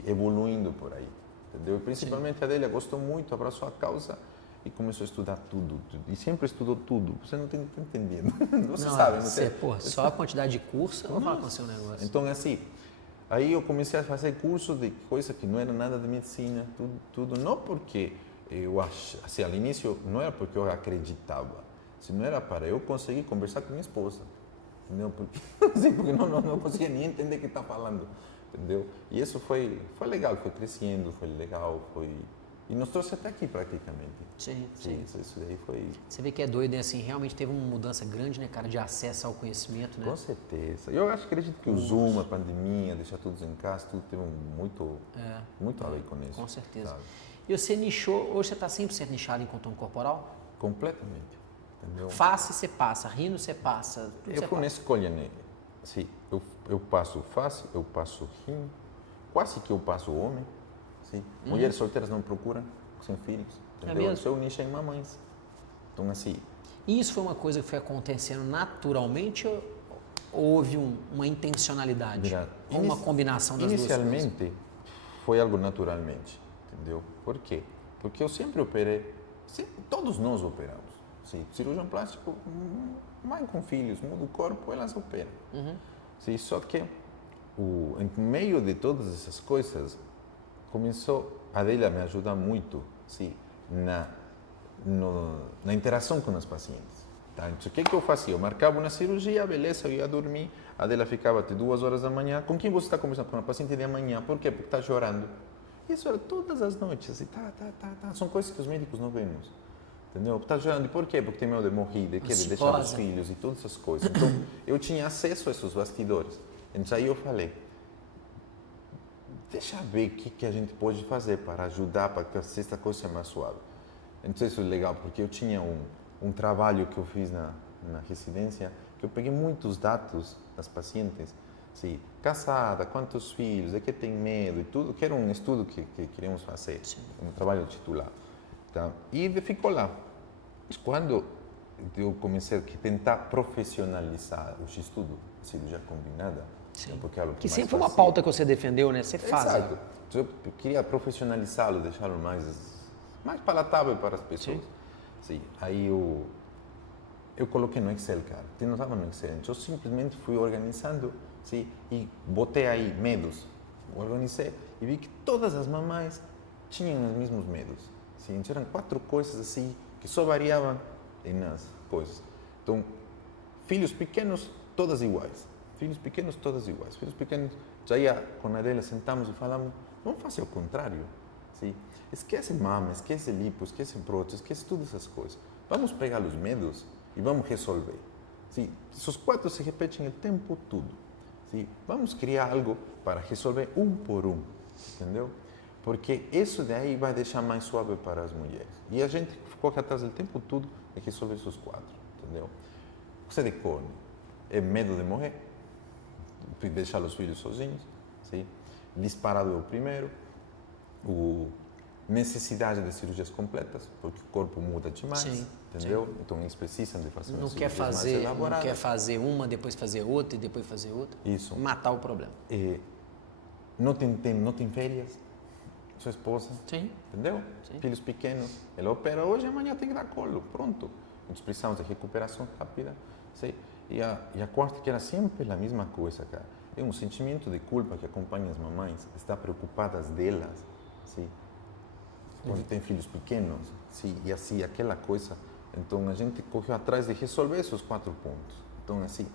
evoluindo por aí. Entendeu? Principalmente, sim, a Adélia gostou muito, abraçou a causa e começou a estudar tudo. E sempre estudou tudo. Você não está entendendo. Você não, sabe. Só a quantidade de curso, eu vou falar com o seu negócio. Então, assim, aí eu comecei a fazer curso de coisa que não era nada de medicina, tudo. Não porque eu achava, assim, ao início, não era porque eu acreditava, senão era para eu conseguir conversar com minha esposa. Entendeu? Porque não conseguia nem entender o que está falando. Entendeu? E isso foi legal, foi crescendo, foi legal, e nos trouxe até aqui praticamente. Sim. Isso daí foi... Você vê que é doido, né? Assim, realmente teve uma mudança grande, né, cara, de acesso ao conhecimento, né? Com certeza. Eu acredito que o Zoom, a pandemia, deixar todos em casa, tudo teve muito a ver com isso. Com certeza. Sabe? E você nichou, hoje você está 100% nichado em contorno corporal? Completamente. Entendeu? Face você passa, rindo você passa. Eu fui na escolha nele. Sim, eu passo face, eu passo rim, quase que eu passo homem. Sim. Mulheres solteiras não procuram, sem filhos. Entendeu? É mesmo? Eu nicho em mamães. Então, assim... E isso foi uma coisa que foi acontecendo naturalmente ou houve uma intencionalidade? Mira, ou uma combinação das duas coisas? Inicialmente, foi algo naturalmente. Entendeu? Por quê? Porque eu sempre operei, todos nós operamos. Sim, cirurgião plástico, mãe com filhos, muda o corpo, elas operam. Sim, só que em meio de todas essas coisas, começou a Adélia me ajudar muito, sim, na interação com os pacientes. Tá? Então, o que eu fazia? Eu marcava uma cirurgia, beleza, eu ia dormir, a Adélia ficava até 2 horas da manhã. Com quem você está conversando? Com a paciente de amanhã. Por quê? Porque está chorando. Isso era todas as noites. Assim, São coisas que os médicos não vemos. Entendeu? Está chorando. Por quê? Porque tem medo de morrer, de deixar os filhos e todas essas coisas. Então, eu tinha acesso a esses bastidores. Então, aí eu falei, deixa eu ver o que a gente pode fazer para ajudar, para que essa coisa seja mais suave. Então, isso é legal, porque eu tinha um trabalho que eu fiz na residência, que eu peguei muitos dados das pacientes, assim, casada, quantos filhos, de que tem medo e tudo, que era um estudo que queríamos fazer, um trabalho titular. Tá? E ficou lá. Mas quando eu comecei a tentar profissionalizar o estudo, a cirurgia combinada, porque era o que sempre foi uma pauta que você defendeu, né? Você faz. Exato. Eu queria profissionalizá-lo, deixá-lo mais palatável para as pessoas. Sim. Aí eu coloquei no Excel, cara. Não estava no Excel. Eu simplesmente fui organizando, sim, e botei aí medos. Organizei e vi que todas as mamães tinham os mesmos medos. Sim, eram 4 coisas assim que só variavam nas coisas. Então, filhos pequenos, todas iguais. Filhos pequenos, todas iguais. Filhos pequenos, já ia com a Adélia, sentamos e falamos, vamos fazer o contrário. Sim? Esquece mama, esquece lipo, esquece prótese, esquece todas essas coisas. Vamos pegar os medos e vamos resolver. Sim? Esses 4 se repetem o tempo todo. Sim? Vamos criar algo para resolver um por um. Entendeu? Porque isso daí vai deixar mais suave para as mulheres. E a gente ficou aqui atrás o tempo todo de resolver esses 4, entendeu? Você de cone é medo de morrer, de deixar os filhos sozinhos, sim? Disparado é o primeiro, necessidade de cirurgias completas, porque o corpo muda demais, entendeu? Sim. Então eles precisam de fazer não quer fazer, não quer fazer uma, depois fazer outra e depois fazer outra. Isso. Matar o problema. Não tem férias. Sua esposa, sim, entendeu? Sim. Filhos pequenos, ela opera hoje, amanhã tem que dar colo, pronto. Nós precisamos de recuperação rápida, sim. E a quarta que era sempre a mesma coisa, cara. é um sentimento de culpa que acompanha as mamães, está preocupadas delas, sim, quando tem filhos pequenos, sim, e assim aquela coisa. Então a gente correu atrás de resolver esses 4 pontos. Então assim,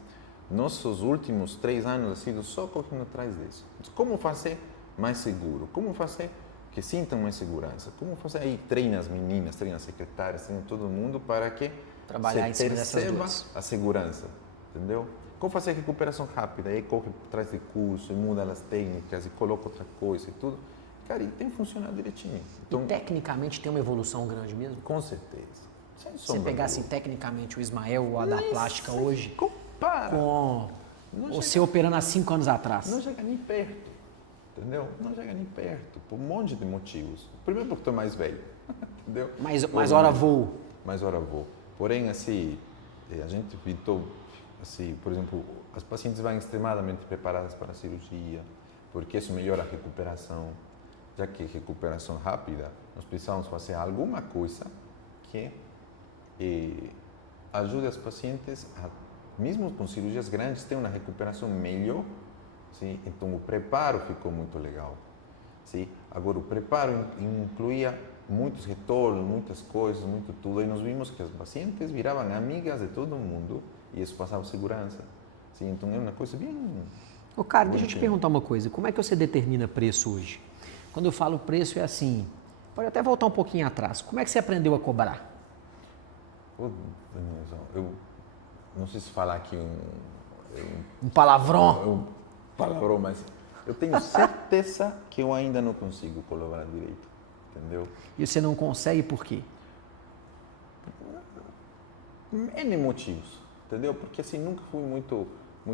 nossos últimos 3 anos ha sido só correndo atrás disso. Como fazer mais seguro? Como fazer que sintam mais segurança? Como fazer? Aí treina as meninas, treina as secretárias, treina todo mundo para que Trabalhar em se cima dessas perceba duas. a segurança, entendeu? Como fazer recuperação rápida? Aí corre atrás de curso, e muda as técnicas, e coloca outra coisa e tudo. Cara, e tem funcionado direitinho. Então, E tecnicamente tem uma evolução grande mesmo? com certeza. Sem Se você sombra pegar de assim, dúvida. tecnicamente o Ismael ou a da plástica hoje, Compara. com Não você operando há 5 anos atrás. Não chega nem perto, entendeu? Não chega nem perto, por um monte de motivos. Primeiro porque estou mais velho, entendeu? Mais hora voo. Mais hora vou. Porém, assim, a gente evitou, assim, por exemplo, as pacientes vão extremadamente preparadas para a cirurgia, porque isso melhora a recuperação. Já que recuperação rápida, nós precisamos fazer alguma coisa que ajude as pacientes a, mesmo com cirurgias grandes, ter uma recuperação melhor. Sim? Então o preparo ficou muito legal. Sim? Agora o preparo incluía muitos retornos, muitas coisas, muito tudo. E nós vimos que as pacientes viravam amigas de todo mundo e isso passava segurança. Sim? Então é uma coisa bem... Ô, cara, deixa eu te perguntar uma coisa. Como é que você determina preço hoje? Quando eu falo preço é assim, pode até voltar um pouquinho atrás. Como é que você aprendeu a cobrar? Eu não sei se falar aqui Um palavrão? palavrão, mas eu tenho certeza que eu ainda não consigo colaborar direito, entendeu? E você não consegue por quê? N motivos, entendeu? Porque assim, nunca fui muito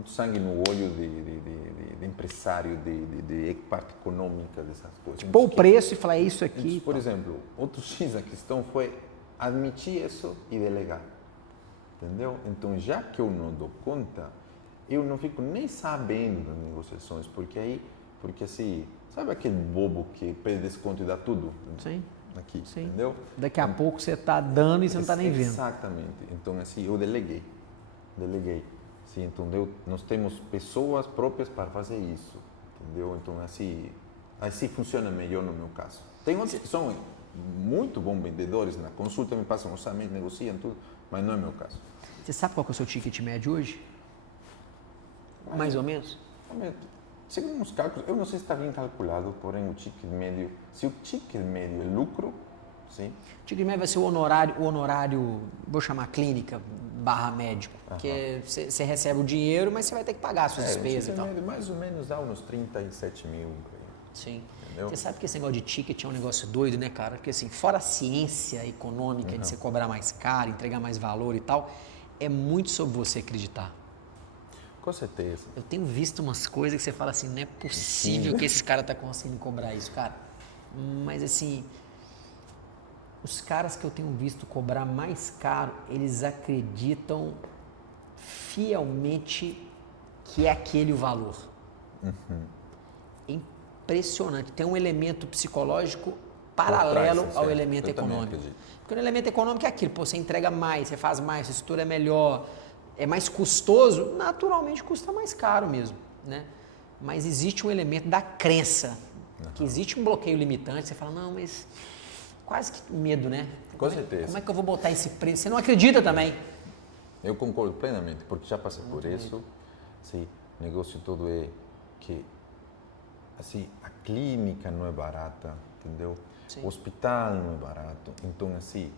sangue no olho de empresário, de parte econômica dessas coisas. Pôr o preço e falar é isso aqui. Por exemplo, outro X da questão foi admitir isso e delegar, entendeu? Então, já que eu não dou conta, eu não fico nem sabendo das negociações, porque assim, sabe aquele bobo que pede desconto e dá tudo? Sim. Aqui, Sim. entendeu? Daqui a pouco você está dando e você não está nem vendo. Exatamente. Então, assim, eu deleguei. Sim, então, nós temos pessoas próprias para fazer isso, entendeu? Então, assim funciona melhor no meu caso. Tem outros que são muito bons vendedores, na consulta me passam orçamento, negociam tudo, mas não é meu caso. Você sabe qual que é o seu ticket médio hoje? Mais ou menos? Segundo os cálculos, eu não sei se está bem calculado, porém o ticket médio, se o ticket médio é lucro, sim. O ticket médio vai ser o honorário, vou chamar clínica / médico, que você recebe o dinheiro, mas você vai ter que pagar as suas despesas e tal. Médio, mais ou menos dá uns 37 mil. Sim. Entendeu? Você sabe que esse negócio de ticket é um negócio doido, né, cara? Porque assim, fora a ciência econômica de você cobrar mais caro, entregar mais valor e tal, é muito sobre você acreditar. Com certeza. Eu tenho visto umas coisas que você fala assim, não é possível que esse cara tá conseguindo cobrar isso, cara. Mas assim, os caras que eu tenho visto cobrar mais caro, eles acreditam fielmente que é aquele o valor. É impressionante. Tem um elemento psicológico paralelo ao elemento econômico. Porque o elemento econômico é aquilo, pô, você entrega mais, você faz mais, sua estrutura é melhor, é mais custoso, naturalmente custa mais caro mesmo, né? Mas existe um elemento da crença, que existe um bloqueio limitante, você fala, não, mas quase que medo, né? Com certeza. Como é que eu vou botar esse preço? Você não acredita também. Eu concordo plenamente, porque já passei por isso. Sim, o negócio todo é que assim, a clínica não é barata, entendeu? Sim. O hospital não é barato. Então, assim,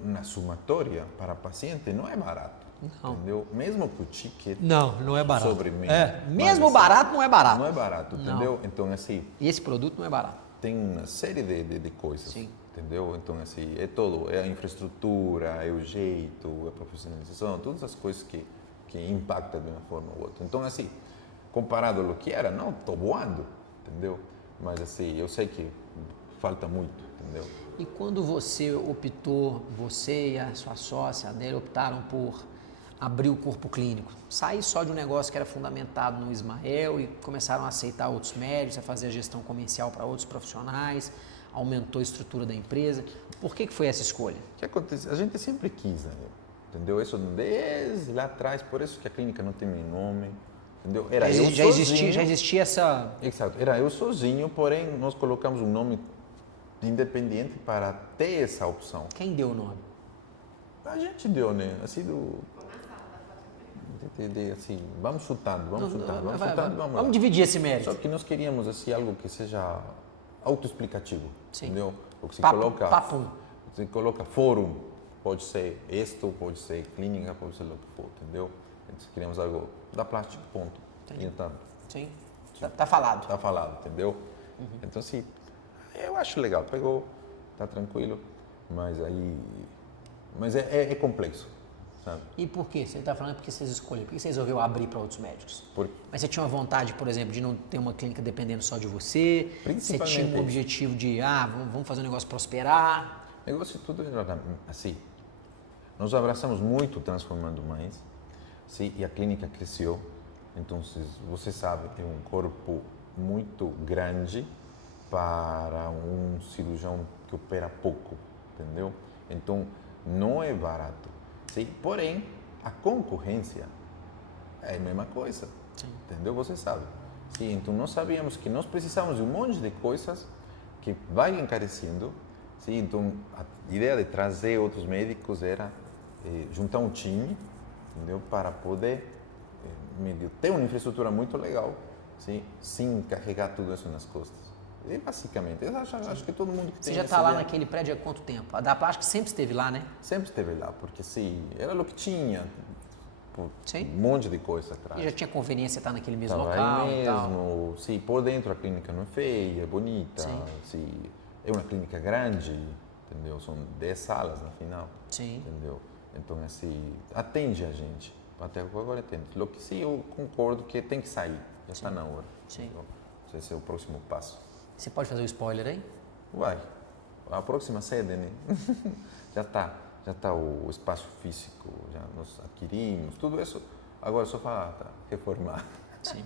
na somatória para paciente não é barato. Não. Entendeu? Mesmo que o ticket Não é barato. sobremesa. Mesmo assim, barato não é barato. Não é barato, entendeu? Então, assim, E esse produto não é barato. tem uma série de coisas. Sim. Entendeu? Então, assim, é todo. É a infraestrutura, é o jeito, a profissionalização, todas as coisas que impactam de uma forma ou outra. Então, assim, comparado ao que era, não, estou voando, entendeu? Mas, assim, eu sei que falta muito, entendeu? E quando você optou, você e a sua sócia, a Adélia, optaram por abrir o corpo clínico, sair só de um negócio que era fundamentado no Ismael e começaram a aceitar outros médicos, a fazer a gestão comercial para outros profissionais, aumentou a estrutura da empresa. Por que foi essa escolha? O que acontece? A gente sempre quis, né? Entendeu? Isso desde lá atrás, por isso que a clínica não tem nem nome, entendeu? Já existia essa... Exato, era eu sozinho, porém nós colocamos um nome independente para ter essa opção. Quem deu o nome? A gente deu, né? Assim, assim, vamos chutando, vamos Vamos dividir esse mérito. Só que nós queríamos assim, algo que seja autoexplicativo, entendeu? O que se Papum. coloca fórum, pode ser isto, pode ser clínica, pode ser o que for, entendeu? Então, queríamos algo da plástica, ponto. Então, sim. Tá falado. Tá falado, entendeu? Então, assim, eu acho legal, pegou, tá tranquilo, mas aí... Mas é complexo, sabe? E por quê? Você está falando porque vocês escolheram, por que você resolveu abrir para outros médicos? Mas você tinha uma vontade, por exemplo, de não ter uma clínica dependendo só de você? Você tinha um objetivo de, vamos fazer um negócio prosperar? O negócio tudo era assim. Nós abraçamos muito Transformando Mais, sim, e a clínica cresceu. Então, você sabe, tem um corpo muito grande para um cirurgião que opera pouco, entendeu? Então, não é barato. Sim? Porém, a concorrência é a mesma coisa. Sim. Entendeu? Você sabe. Sim, então, nós sabíamos que nós precisamos de um monte de coisas que vai encarecendo. Sim? Então, a ideia de trazer outros médicos era juntar um time, entendeu? Para poder ter uma infraestrutura muito legal, sim? Sem carregar tudo isso nas costas. E basicamente, eu acho que todo mundo que tem... Você já está lá naquele prédio há quanto tempo? A da plástica sempre esteve lá, né? Sempre esteve lá, porque sim, era o que tinha. Sim. Um monte de coisa atrás. E já tinha conveniência estar naquele mesmo Tava local aí mesmo, e tal? Sim, por dentro a clínica não é feia, é bonita. Sim. É uma clínica grande, entendeu? São 10 salas na final. Sim. Entendeu? Então, assim, atende a gente. Até agora atende. Lo que sim, eu concordo que tem que sair. Já está na hora. Sim. Entendeu? Esse é o próximo passo. Você pode fazer o spoiler aí? Vai. A próxima sede, né? já está o espaço físico, já nós adquirimos, tudo isso. Agora só falta reformar. Sim.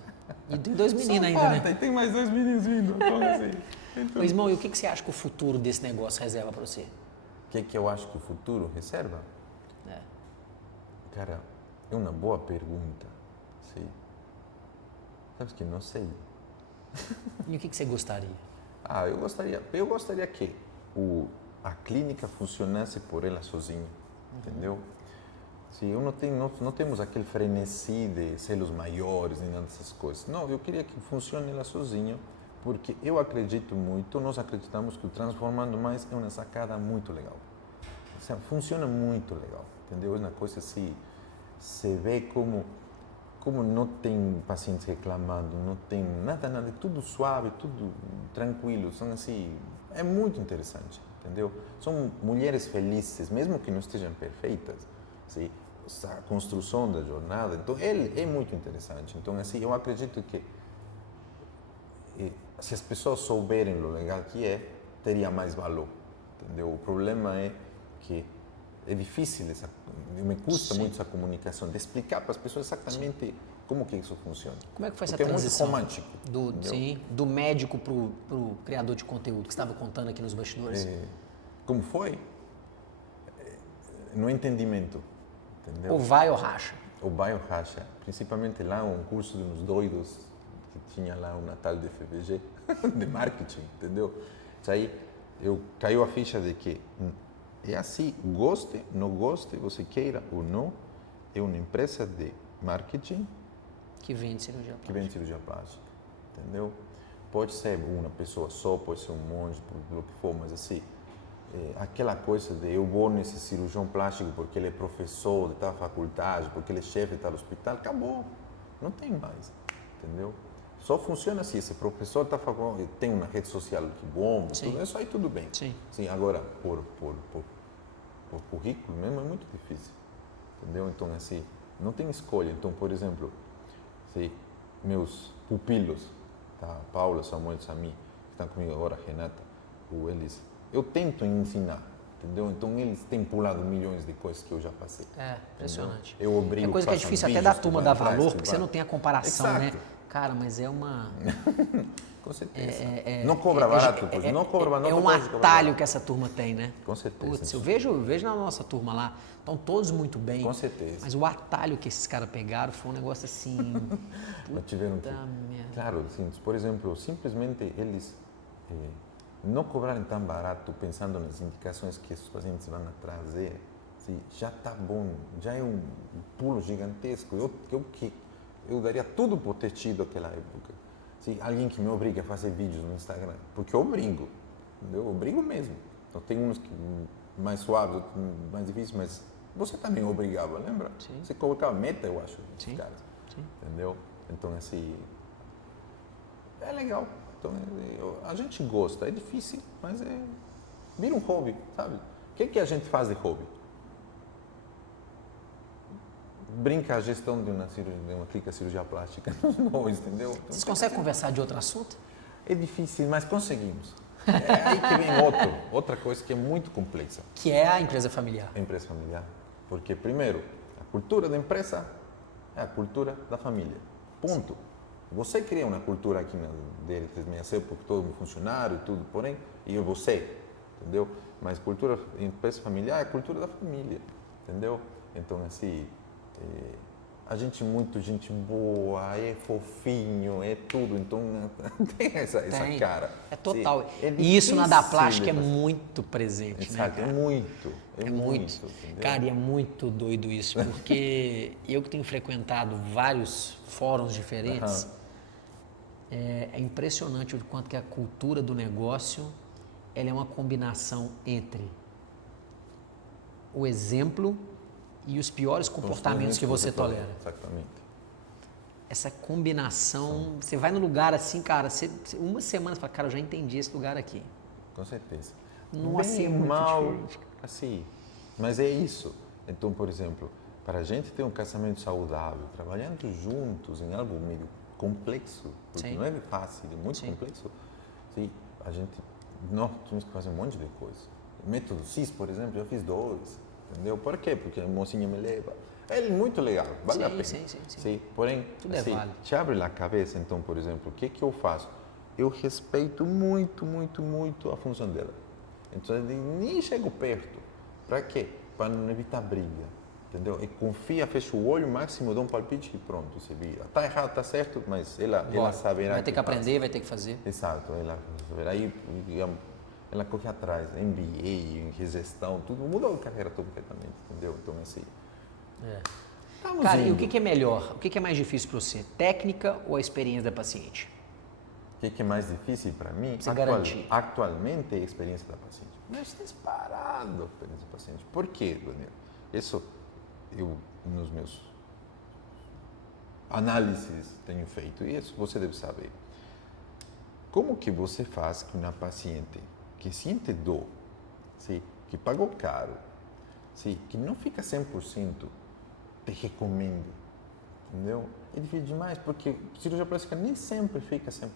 E tem 2 meninos ainda, né? E tem mais 2 meninos vindo. Então, assim, Ô, Ismão, e o que você acha que o futuro desse negócio reserva para você? O que eu acho que o futuro reserva? Cara, é uma boa pergunta. Sim. Sabe que não sei. E o que você gostaria? Eu gostaria que a clínica funcionasse por ela sozinha, entendeu? Sim, não temos aquele frenesi de selos maiores nem nada dessas coisas. Não, eu queria que funcione ela sozinha, porque eu acredito muito, nós acreditamos que o Transformando Mais é uma sacada muito legal. Funciona muito legal, entendeu? É uma coisa assim, você vê como não tem pacientes reclamando, não tem nada, tudo suave, tudo tranquilo, são assim, é muito interessante, entendeu? São mulheres felizes, mesmo que não estejam perfeitas, assim, a construção da jornada, então ele é muito interessante. Então assim, eu acredito que se as pessoas souberem o legal que é, teria mais valor, entendeu? O problema é que é difícil, me custa muito essa comunicação, de explicar para as pessoas exatamente como que isso funciona. Como é que foi essa Porque transição? É muito romântico. Do médico para o criador de conteúdo, que você estava contando aqui nos bastidores? Como foi? No entendimento, entendeu? Ou vai ou racha? Ou vai ou racha. Principalmente lá, um curso de uns doidos, que tinha lá um Natal de FVG, de marketing, entendeu? Isso aí, caiu a ficha de que é assim, goste, não goste, você queira ou não, é uma empresa de marketing que vende cirurgia plástica. Entendeu? Pode ser uma pessoa só, pode ser um monge, o que for, mas assim, aquela coisa de eu vou nesse cirurgião plástico porque ele é professor de tal faculdade, porque ele é chefe de tal hospital, acabou, não tem mais, entendeu? Só funciona assim, esse professor tem uma rede social que bomba, tudo isso aí tudo bem. Sim. Agora, por currículo mesmo é muito difícil, entendeu? Então, assim, não tem escolha. Então, por exemplo, se meus pupilos, tá? Paula, Samuel, Sami, que estão comigo agora, Renata, eles, eu tento ensinar, entendeu? Então, eles têm pulado milhões de coisas que eu já passei. É, impressionante. Eu obrigo. É coisa que é difícil até da turma dar valor, porque você não tem a comparação, né? Cara, mas é uma... Com certeza. Não cobra barato, pois não cobra, não um atalho que essa turma tem, né? Com certeza. Putz, eu vejo na nossa turma lá, estão todos muito bem. Com certeza. Mas o atalho que esses caras pegaram foi um negócio assim... Mas tiveram que... Claro, assim, por exemplo, simplesmente eles não cobrarem tão barato pensando nas indicações que os pacientes vão trazer, assim, já está bom, já é um pulo gigantesco. Eu daria tudo por ter tido aquela época. Se alguém que me obriga a fazer vídeos no Instagram, porque eu obrigo, entendeu? Eu obrigo mesmo. Então, tem uns que mais suaves, outros mais difíceis, mas você também obrigava, lembra? Sim. Você colocava meta, eu acho, Sim. caras. Sim. Entendeu? Então, assim, é legal. Então, a gente gosta, é difícil, mas vira um hobby, sabe? O que a gente faz de hobby? Brinca a gestão de uma clínica cirurgia plástica, não, entendeu? Então, Vocês conseguem conversar de outro assunto? é difícil, mas conseguimos. É aí que vem outra coisa que é muito complexa. Que é a empresa familiar. A empresa familiar. Porque, primeiro, a cultura da empresa é a cultura da família. Ponto. Você cria uma cultura aqui na DL360 porque todo mundo é funcionário e tudo, porém, e você, entendeu? Mas cultura, empresa familiar é a cultura da família, entendeu? Então, assim, a gente muito gente boa, é fofinho, é tudo, então tem essa cara. É total. Sim, e isso na da plástica é muito presente, exato, né, cara? É muito. Cara, e é muito doido isso, porque eu que tenho frequentado vários fóruns diferentes, é impressionante o quanto que a cultura do negócio ela é uma combinação entre o exemplo e os piores comportamentos que você tolera. Exatamente. Essa combinação, você vai no lugar assim, cara, uma semana você fala, cara, eu já entendi esse lugar aqui. Com certeza. Nossa, Bem é muito mal, diferente. assim, mas é isso. Então, por exemplo, para a gente ter um casamento saudável, trabalhando juntos em algo meio complexo, porque Sim. não é fácil, é muito complexo, sim, nós temos que fazer um monte de coisa. O método CIS, por exemplo, eu fiz 2, entendeu? Por quê? Porque a mocinha me leva. É muito legal, vale a pena. Sim. Porém, tudo assim, é válido. te abre a cabeça, então, por exemplo, o que eu faço? Eu respeito muito, muito, muito a função dela. Então, eu nem chego perto. Para quê? Para não evitar briga, entendeu? E confia, fecha o olho, máximo, dá um palpite e pronto, você vira. Está errado, está certo, mas ela saberá. Vai ter que aprender, vai ter que fazer. Exato, ela saberá. Aí, ela corre atrás, MBA, em gestão, tudo, mudou a carreira completamente, entendeu? Então, assim... Cara, e o que é melhor? O que é mais difícil para você? Técnica ou a experiência da paciente? O que é mais difícil para mim? Atualmente é a experiência da paciente. Mas disparado a experiência da paciente. Por quê, Daniel? Isso eu, nos meus análises, tenho feito. E isso você deve saber. Como que você faz que uma paciente que sente dor, sim, que pagou caro, sim, que não fica 100%, te recomende, entendeu? É difícil demais, porque cirurgia plástica nem sempre fica 100%,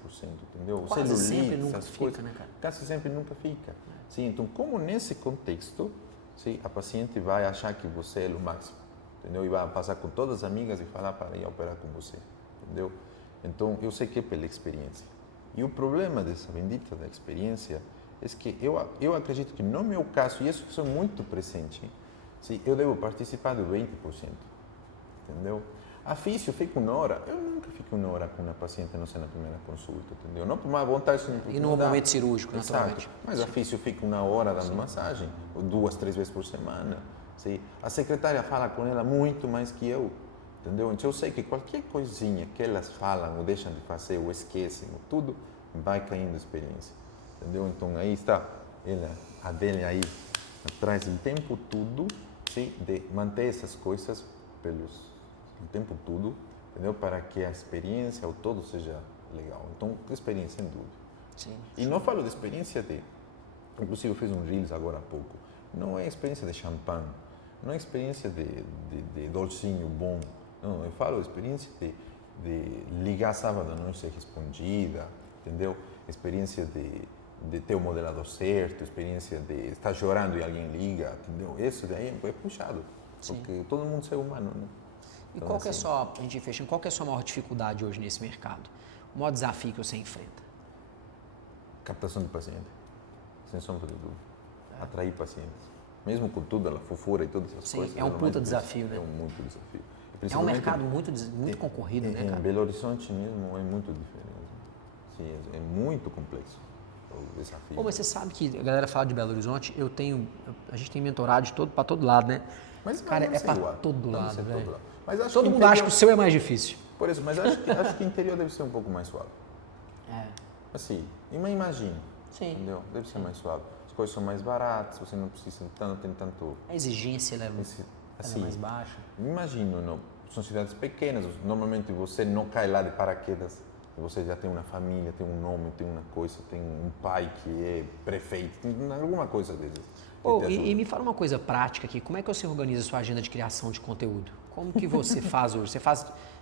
entendeu? Quase sempre Celulite, nunca essas fica, coisas, né, cara? quase sempre nunca fica. Sim, então, como nesse contexto, sim, a paciente vai achar que você é o máximo, entendeu? E vai passar com todas as amigas e falar para ir operar com você, entendeu? Então, eu sei que é pela experiência. E o problema dessa bendita da experiência é que eu acredito que no meu caso, e isso é muito presente, sim, eu devo participar do 20%. Entendeu? A físio fica 1 hora. Eu nunca fico 1 hora com uma paciente, não sei, na primeira consulta, entendeu? Não por má vontade, senão porque E no momento cirúrgico, naturalmente. Mas a físio fica 1 hora dando massagem, ou 2, 3 vezes por semana. Sim? A secretária fala com ela muito mais que eu, entendeu? Então eu sei que qualquer coisinha que elas falam, ou deixam de fazer, ou esquecem, ou tudo, vai caindo experiência, entendeu? Então aí está a dele aí, traz o tempo todo, sim, de manter essas coisas o tempo todo, entendeu? Para que a experiência, o todo seja legal. Então, experiência, sem dúvida. Sim. E não falo de experiência inclusive eu fiz um Reels agora há pouco, não é experiência de champanhe, não é experiência de dolcinho bom, não, eu falo experiência de ligar sábado à noite e ser respondida, entendeu? Experiência de ter o modelador certo, experiência de estar chorando e alguém liga, entendeu? Isso daí é puxado. Porque todo mundo é humano, né? E qual que é só, a gente fechando, qual que é a sua maior dificuldade hoje nesse mercado? O maior desafio que você enfrenta? Captação de paciente, sem sombra de dúvida. Atrair pacientes. Mesmo com tudo, a fofura e todas essas coisas. É um puta desafio, né? É um muito desafio. É um mercado muito concorrido, né, cara? Em Belo Horizonte mesmo é muito diferente. Sim, é muito complexo o desafio. Pô, mas você sabe que a galera fala de Belo Horizonte, a gente tem mentorado para todo lado, né? Mas cara, é para todo lado, velho. Todo mundo acha que o seu é mais difícil. Por isso, mas acho que o interior deve ser um pouco mais suave. Assim, imagina. Sim. Entendeu? Deve ser mais suave. As coisas são mais baratas, você não precisa tanto, tem tanto... A exigência ela é mais baixa. Imagino, não. São cidades pequenas, normalmente você não cai lá de paraquedas, você já tem uma família, tem um nome, tem uma coisa, tem um pai que é prefeito, tem alguma coisa desses. E me fala uma coisa prática aqui, como é que você organiza a sua agenda de criação de conteúdo? Como que você faz hoje?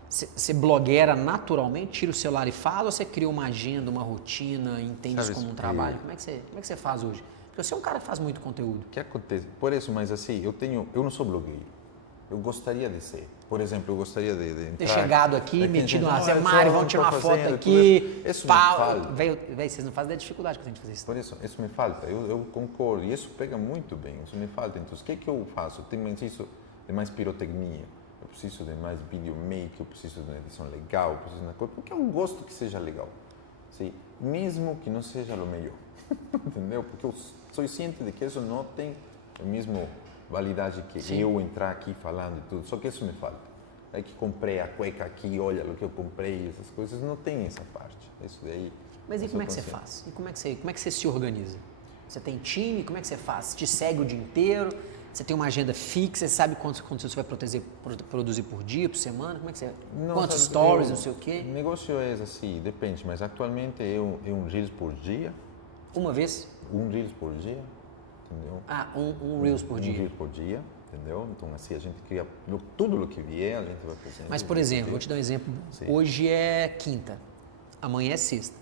Você blogueira naturalmente, tira o celular e faz, ou você cria uma agenda, uma rotina, entende isso como um trabalho? Como é que você faz hoje? Porque você é um cara que faz muito conteúdo. O que acontece? Por isso, mas assim, eu não sou blogueiro. Eu gostaria de ser. Por exemplo, eu gostaria de entrar... Ter chegado aqui, metido lá, Mário, vamos tirar uma foto aqui, pau. Véi, vocês não fazem da dificuldade que eu tenho de fazer isso. Por isso me falta, eu concordo, e isso pega muito bem, isso me falta. Então, o que eu faço? Eu preciso de mais pirotecnia, eu preciso de mais videomake, eu preciso de uma edição legal, eu preciso de uma coisa, porque eu gosto que seja legal. Sim? Mesmo que não seja o melhor. Entendeu? Porque eu sou ciente de que isso não tem o mesmo... validade que eu entrar aqui falando e tudo, só que isso me falta. É que comprei a cueca aqui, olha o que eu comprei, essas coisas, não tem essa parte. Isso daí. Mas e como é que você faz? E como é que você se organiza? Você tem time? Como é que você faz? Te segue o dia inteiro? Você tem uma agenda fixa? Você sabe quanto você vai produzir por dia, por semana? Como é que você... Quantos stories, não sei o quê? O negócio é assim, depende, mas atualmente é um Reels por dia. Uma vez? Um Reels por dia. Entendeu? Um Reels por dia. Um Reels por dia, entendeu? Então, assim, a gente cria tudo o que vier, a gente vai fazendo. Mas, por exemplo, vou te dar um exemplo. Sim. Hoje é quinta, amanhã é sexta.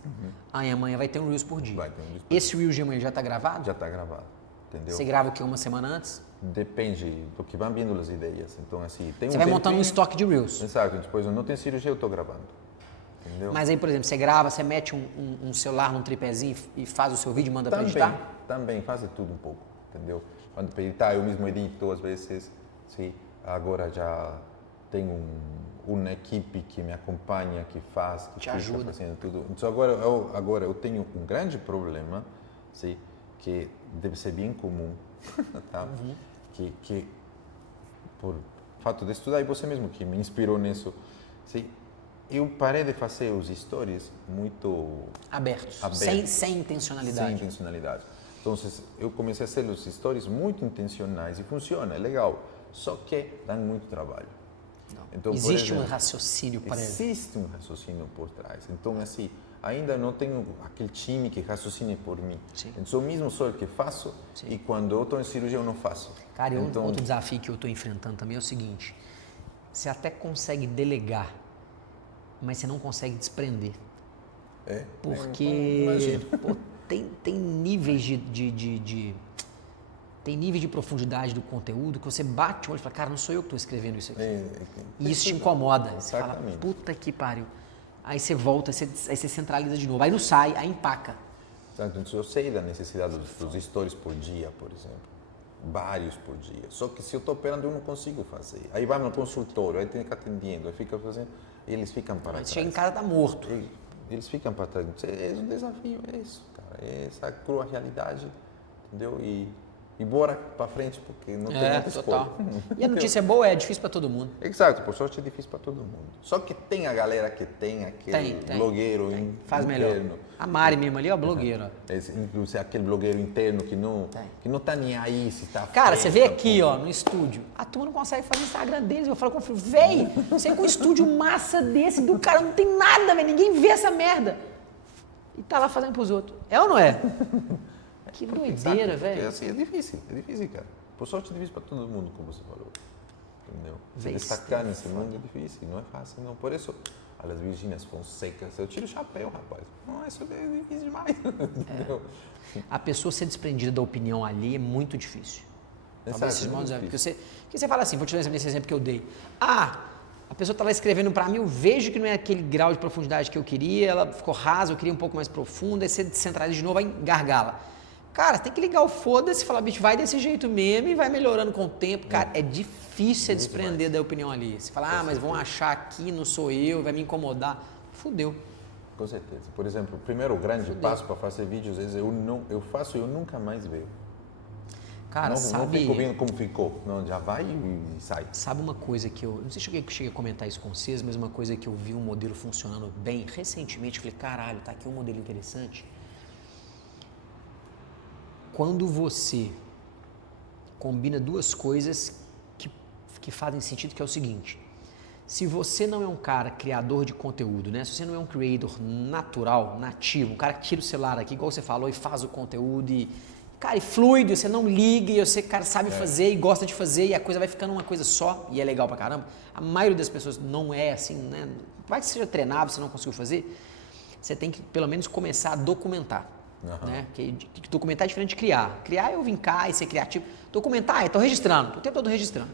Aí amanhã vai ter um Reels por dia. Vai ter um Reels por Esse Reels de amanhã já está gravado? Já está gravado, entendeu? Você grava o quê? Uma semana antes? Depende do que vão vindo as ideias. Então, assim, tem Você vai montando um estoque de Reels. Exato. Depois, eu não tenho cirurgia, eu estou gravando. Entendeu? Mas aí, por exemplo, você grava, você mete um celular num tripézinho e faz o seu vídeo e manda para editar? Também, faz tudo um pouco. Entendeu? Quando editar, eu mesmo edito às vezes. Sim. Agora já tenho uma equipe que me acompanha, que faz, que ajuda fazendo tudo. Então agora eu tenho um grande problema, sim, que deve ser bem comum, tá? Que por fato de estudar e você mesmo que me inspirou nisso, sim. Eu parei de fazer os stories muito abertos. Sem intencionalidade. Sem intencionalidade. Então, eu comecei a fazer os stories muito intencionais e funciona, é legal. Só que dá muito trabalho. Então, existe um raciocínio para ele. Existe um raciocínio por trás. Então, assim, ainda não tenho aquele time que raciocine por mim. Sim. Então, mesmo sou eu que faço. Sim. E quando eu estou em cirurgia, eu não faço. Cara, outro desafio que eu estou enfrentando também é o seguinte. Você até consegue delegar, mas você não consegue desprender. Porque tem níveis tem níveis de profundidade do conteúdo que você bate o olho e fala, cara, não sou eu que estou escrevendo isso aqui. E isso te incomoda. Você fala, puta que pariu. Aí você volta, aí você centraliza de novo. Aí não sai, aí empaca. Então, eu sei da necessidade dos stories por dia, por exemplo. Vários por dia. Só que se eu estou operando, eu não consigo fazer. Aí vai no consultório, aí tem que atendendo, aí fica fazendo, eles ficam para trás. Chega em casa, tá morto. Eles ficam para trás. É um desafio, é isso, cara. É essa crua realidade, entendeu? E bora para frente, porque não tem outra escolha. E a notícia boa é difícil para todo mundo. Exato, por sorte é difícil para todo mundo. Só que tem a galera que tem aquele blogueiro faz interno. Melhor. A Mari mesmo ali, ó, blogueira. Inclusive aquele blogueiro interno que não tá nem aí se tá... Cara, você vê aqui, ó, no estúdio, a turma não consegue fazer o Instagram deles. Eu falo com o filho, véi, você com um estúdio massa desse do cara, não tem nada, velho, ninguém vê essa merda. E tá lá fazendo pros outros. É ou não é? Que doideira, velho. Assim, é difícil, cara. Por sorte é difícil para todo mundo, como você falou. Entendeu? Se destacar nesse mundo é difícil, não é fácil, não. Por isso, as Virgínias Fonseca, eu tiro o chapéu, rapaz. Não, isso é difícil demais. Entendeu? A pessoa ser desprendida da opinião alheia é muito difícil. Porque você fala assim, vou te dar esse exemplo que eu dei. A A pessoa está lá escrevendo para mim, eu vejo que não é aquele grau de profundidade que eu queria, ela ficou rasa, eu queria um pouco mais profunda, aí você descentraliza de novo, aí gargala. Cara, você tem que ligar o foda-se e falar, bicho, vai desse jeito mesmo e vai melhorando com o tempo. Cara, é difícil você desprender da opinião ali. Você fala, mas vão achar aqui, não sou eu, vai me incomodar. Fudeu. Com certeza. Por exemplo, o primeiro grande passo para fazer vídeos, às vezes eu faço e eu nunca mais vejo. Cara, não fico vendo como ficou. Não, já vai e sai. Sabe uma coisa que eu... Não sei se eu cheguei a comentar isso com vocês, mas uma coisa que eu vi um modelo funcionando bem recentemente. Eu falei, caralho, tá aqui um modelo interessante. Quando você combina duas coisas que fazem sentido, que é o seguinte. Se você não é um cara criador de conteúdo, né? Se você não é um creator natural, nativo, um cara que tira o celular aqui, igual você falou, e faz o conteúdo e... Cara, e fluido, você não liga, e você, cara, sabe fazer e gosta de fazer, e a coisa vai ficando uma coisa só, e é legal pra caramba. A maioria das pessoas não é assim, né? Vai que seja treinável, você não conseguiu fazer, você tem que, pelo menos, começar a documentar. Né? Que documentar é diferente de criar. Criar é eu vim cá e ser criativo. Documentar, eu tô registrando, o tempo todo registrando.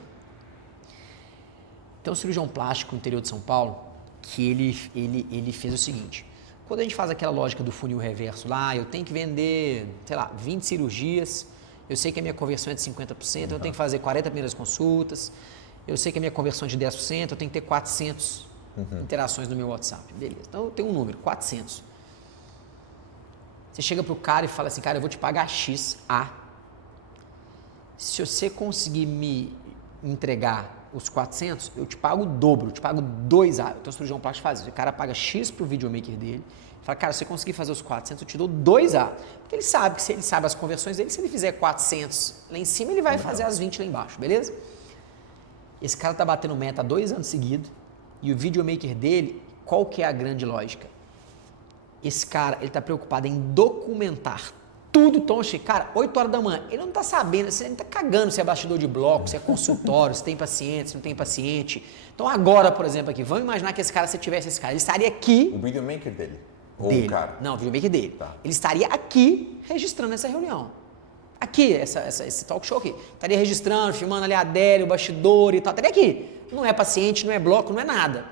Tem um cirurgião plástico no interior de São Paulo, que ele fez o seguinte... Quando a gente faz aquela lógica do funil reverso lá, eu tenho que vender, sei lá, 20 cirurgias, eu sei que a minha conversão é de 50%, eu tenho que fazer 40 primeiras consultas, eu sei que a minha conversão é de 10%, eu tenho que ter 400 interações no meu WhatsApp. Beleza, então eu tenho um número, 400. Você chega pro cara e fala assim, cara, eu vou te pagar X, A. Se você conseguir me entregar os 400, eu te pago o dobro, eu te pago 2A. Então o cirurgião plástico faz isso. O cara paga X pro videomaker dele. Fala, cara, se você conseguir fazer os 400, eu te dou 2A. Porque ele sabe que se ele sabe as conversões dele, se ele fizer 400 lá em cima, ele vai fazer as 20 lá embaixo, beleza? Esse cara tá batendo meta há 2 anos seguidos. E o videomaker dele, qual que é a grande lógica? Esse cara, ele tá preocupado em documentar tudo tão cheio. Cara, 8 horas da manhã, ele não tá sabendo, ele tá cagando se é bastidor de bloco, se é consultório, se tem paciente, se não tem paciente. Então agora, por exemplo, aqui, vamos imaginar que esse cara, se tivesse esse cara, ele estaria aqui... O videomaker dele? Ou dele. o cara? Não, o videomaker dele. Tá. Ele estaria aqui registrando essa reunião. Aqui, esse talk show aqui. Estaria registrando, filmando ali a Adélia, o bastidor e tal. Estaria aqui. Não é paciente, não é bloco, não é nada.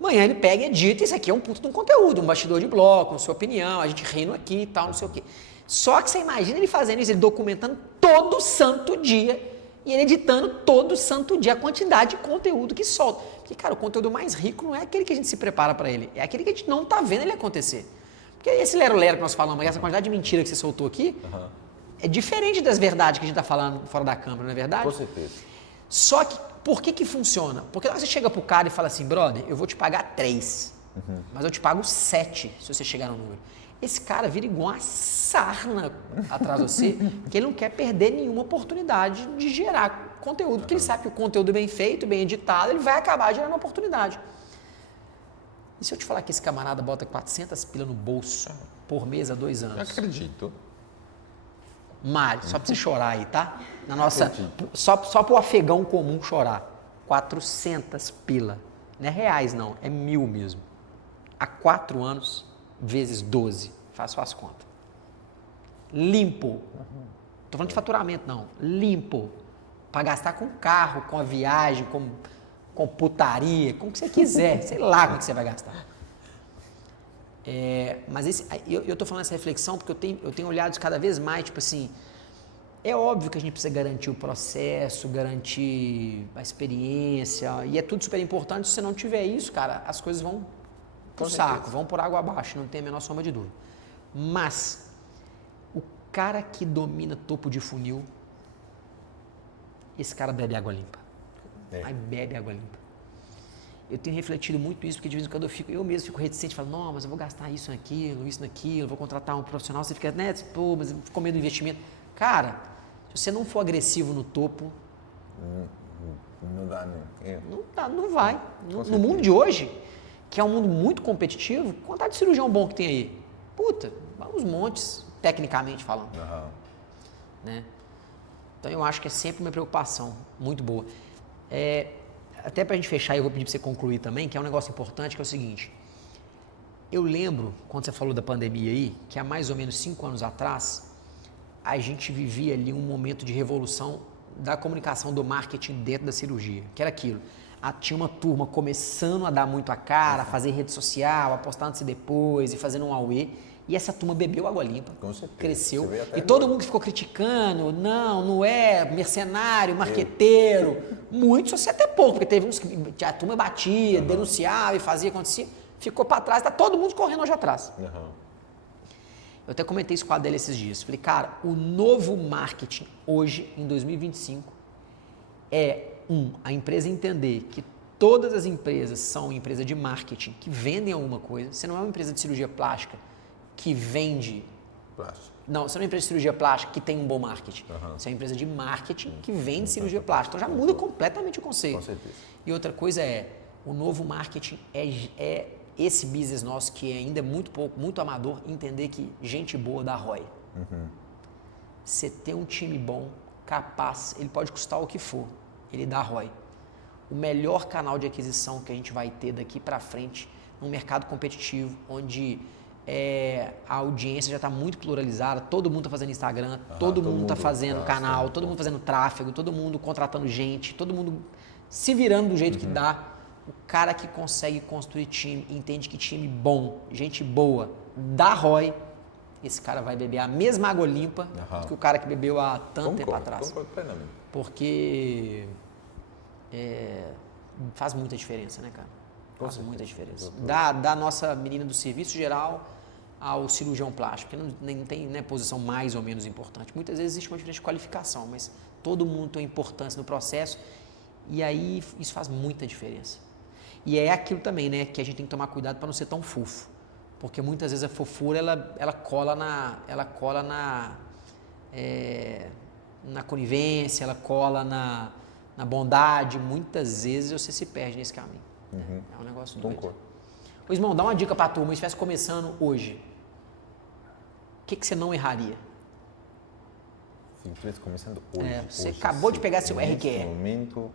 Amanhã ele pega e edita, isso aqui é um puto de um conteúdo, um bastidor de bloco, a sua opinião, a gente rindo aqui e tal, não sei o quê. Só que você imagina ele fazendo isso, ele documentando todo santo dia e ele editando todo santo dia a quantidade de conteúdo que solta. Porque, cara, o conteúdo mais rico não é aquele que a gente se prepara para ele, é aquele que a gente não tá vendo ele acontecer. Porque esse lero-lero que nós falamos, essa quantidade de mentira que você soltou aqui, é diferente das verdades que a gente tá falando fora da câmera, não é verdade? Com certeza. Só que, por que funciona? Porque você chega pro cara e fala assim, brother, eu vou te pagar 3, mas eu te pago 7 se você chegar no número. Esse cara vira igual uma sarna atrás de você, porque ele não quer perder nenhuma oportunidade de gerar conteúdo, porque ele sabe que o conteúdo bem feito, bem editado, ele vai acabar gerando oportunidade. E se eu te falar que esse camarada bota 400 pila no bolso por mês há 2 anos? Eu acredito. Mário, só pra você chorar aí, tá? Na nossa, só pro afegão comum chorar. 400 pila. Não é reais, não. É 1.000 mesmo. Há 4 anos, vezes 12. Faço as contas. Limpo. Tô falando de faturamento, não. Limpo. Pra gastar com carro, com a viagem, com putaria, com o que você quiser. Sei lá com o que você vai gastar. Mas eu tô falando essa reflexão porque eu tenho olhado cada vez mais, tipo assim, é óbvio que a gente precisa garantir o processo, garantir a experiência, e é tudo super importante. Se você não tiver isso, cara, as coisas vão pro saco, vão por água abaixo, não tem a menor sombra de dúvida. Mas o cara que domina topo de funil, esse cara bebe água limpa. Aí bebe água limpa. Eu tenho refletido muito isso, porque de vez em quando eu mesmo fico reticente, falo, não, mas eu vou gastar isso naquilo, vou contratar um profissional, você fica, né, pô, mas eu fico com medo do investimento. Cara, se você não for agressivo no topo... Não dá, né? Não vai. No mundo de hoje, que é um mundo muito competitivo, quantidade de cirurgião bom que tem aí? Puta, uns montes, tecnicamente falando. Né? Então eu acho que é sempre uma preocupação muito boa. Até pra gente fechar, eu vou pedir pra você concluir também, que é um negócio importante, que é o seguinte. Eu lembro, quando você falou da pandemia aí, que há mais ou menos 5 anos atrás, a gente vivia ali um momento de revolução da comunicação do marketing dentro da cirurgia, que era aquilo. tinha uma turma começando a dar muito a cara, a fazer rede social, a postar antes e depois, e fazendo um auê. E essa turma bebeu água limpa, Com certeza. cresceu. E Agora. todo mundo que ficou criticando, não é mercenário, marqueteiro. Muitos, assim, até pouco, porque teve uns que a turma batia, denunciava e fazia, acontecia. Ficou para trás, tá todo mundo correndo hoje atrás. Eu até comentei isso com a Adélia esses dias. Falei, cara, o novo marketing hoje, em 2025, é a empresa entender que todas as empresas são empresas de marketing que vendem alguma coisa. Você não é uma empresa de cirurgia plástica que vende... Plástico. Não, você não é uma empresa de cirurgia plástica que tem um bom marketing. Você é uma empresa de marketing que vende cirurgia plástica. Então já muda completamente o conceito. Com certeza. E outra coisa o novo marketing é esse business nosso que ainda é muito pouco, muito amador, entender que gente boa dá ROI. Você ter um time bom, capaz, ele pode custar o que for, ele dá ROI. O melhor canal de aquisição que a gente vai ter daqui para frente, num mercado competitivo, onde a audiência já está muito pluralizada, todo mundo está fazendo Instagram, todo mundo está fazendo canal, todo mundo fazendo tráfego, todo mundo contratando gente, todo mundo se virando do jeito que dá. O cara que consegue construir time, entende que time bom, gente boa, dá ROI, esse cara vai beber a mesma água limpa do que o cara que bebeu há tanto tempo atrás. Concordo plenamente. Porque faz muita diferença, né, cara? Faz muita diferença. Da nossa menina do serviço geral ao cirurgião plástico, que não tem posição mais ou menos importante. Muitas vezes existe uma diferença de qualificação, mas todo mundo tem importância no processo e aí isso faz muita diferença. E é aquilo também, né, que a gente tem que tomar cuidado para não ser tão fofo. Porque muitas vezes a fofura, ela cola na conivência, ela cola na bondade. Muitas vezes você se perde nesse caminho. É um negócio doido. Concordo. Ô, Ismão, dá uma dica para a turma, se estivesse começando hoje, o que você não erraria? Se estivesse começando hoje. Você acabou de pegar seu RQE. Nesse momento...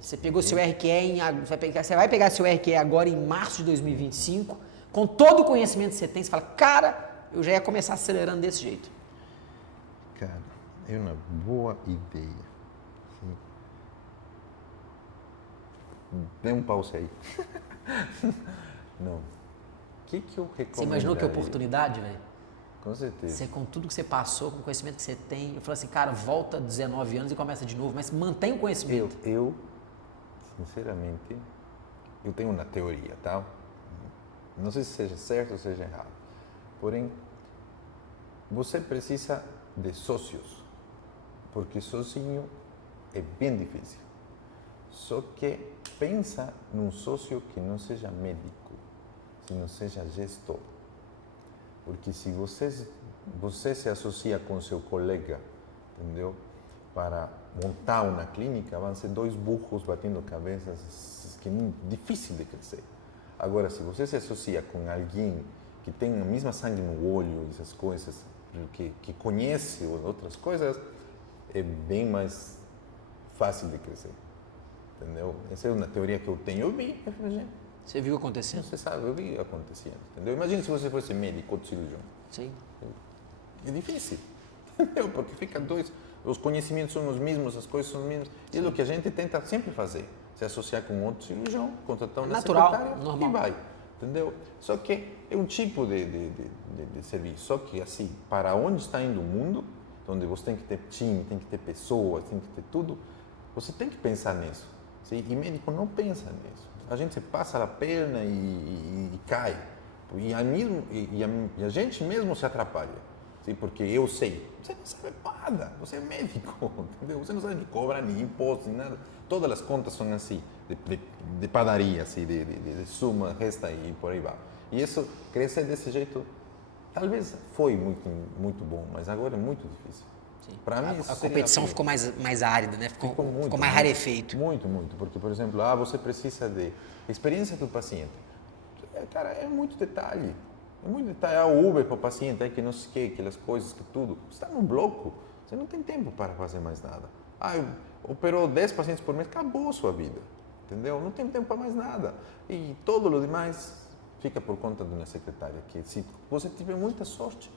Você pegou seu RQE, você vai pegar seu RQE agora em março de 2025, com todo o conhecimento que você tem, você fala, cara, eu já ia começar acelerando desse jeito. Cara, é uma boa ideia. Sim. Dê um pause aí. Não. O que eu recomendaria? Você imaginou que oportunidade, velho? Com certeza. Você, com tudo que você passou, com o conhecimento que você tem, eu falo assim, cara, volta 19 anos e começa de novo, mas mantém o conhecimento. Eu sinceramente, eu tenho uma teoria, tá? Não sei se seja certo ou seja errado. Porém, você precisa de sócios, porque sozinho é bem difícil. Só que pensa num sócio que não seja médico, que não seja gestor. Porque se você se associa com seu colega, entendeu? Para montar uma clínica, vão ser dois burros batendo cabeças, que é difícil de crescer. Agora, se você se associa com alguém que tem a mesma sangue no olho, essas coisas, que conhece outras coisas, é bem mais fácil de crescer. Entendeu? Essa é uma teoria que eu tenho. Eu vi, Você viu acontecendo? você sabe, eu vi acontecendo. Entendeu? Imagina se você fosse médico ou cirurgião. Sim. É difícil. Entendeu? Porque fica dois. Os conhecimentos são os mesmos, as coisas são as mesmas. E é o que a gente tenta sempre fazer. Se associar com outro cirurgião, contratar uma secretária normal. e vai. Entendeu? Só que é um tipo de serviço. Só que, assim, para onde está indo o mundo, onde você tem que ter time, tem que ter pessoas, tem que ter tudo, você tem que pensar nisso. Sim? E médico não pensa nisso. A gente se passa a perna e cai. E a gente mesmo se atrapalha. Sim? Porque eu sei. Você não sabe nada. Você é médico. Entendeu? Você não sabe nem cobrar, nem imposto, nem nada. Todas as contas são assim, de padaria, assim, de suma, resta e por aí vai. E isso, crescer desse jeito, talvez foi muito bom, mas agora é muito difícil. Para mim, a competição ficou mais árida, né? Ficou mais rarefeito. Muito. Porque, por exemplo, você precisa de experiência do paciente. Cara, é muito detalhe. É muito detalhe. O Uber para o paciente, que não sei o que, aquelas coisas, que tudo. Você está no bloco, você não tem tempo para fazer mais nada. Operou 10 pacientes por mês, acabou a sua vida. Entendeu? Não tem tempo para mais nada. E todo o demais fica por conta de uma secretária. Que se você tiver muita sorte,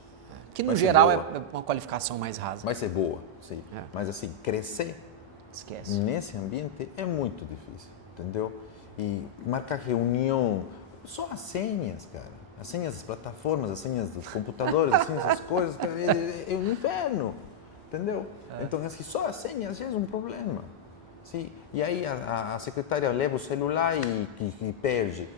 que no geral é uma qualificação mais rasa. Vai ser boa, sim. Mas assim, crescer esquece. Nesse ambiente é muito difícil. entendeu? E marcar reunião, só as senhas, cara. As senhas das plataformas, as senhas dos computadores, as senhas das coisas, cara, é um inferno, entendeu? Então, assim, só as senhas já é um problema. Sim? E aí a secretária leva o celular e perde.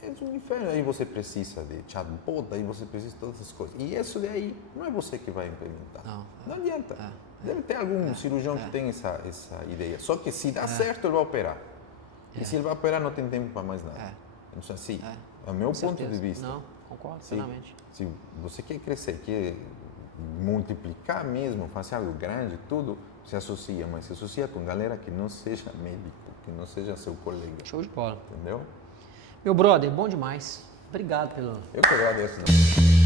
É um inferno. Aí você precisa de chatbot, aí você precisa de todas essas coisas. E isso daí não é você que vai implementar. Não adianta. Deve ter algum cirurgião que tem essa ideia. Só que se dá certo, ele vai operar. E se ele vai operar, não tem tempo para mais nada. Então, assim, é o meu ponto de vista. Não, concordo plenamente. Se você quer crescer, quer multiplicar mesmo, fazer algo grande, tudo, se associa. Mas se associa com galera que não seja médico, que não seja seu colega. Show de bola. Entendeu? Meu brother, bom demais. Obrigado pelo... Eu que agradeço. Né?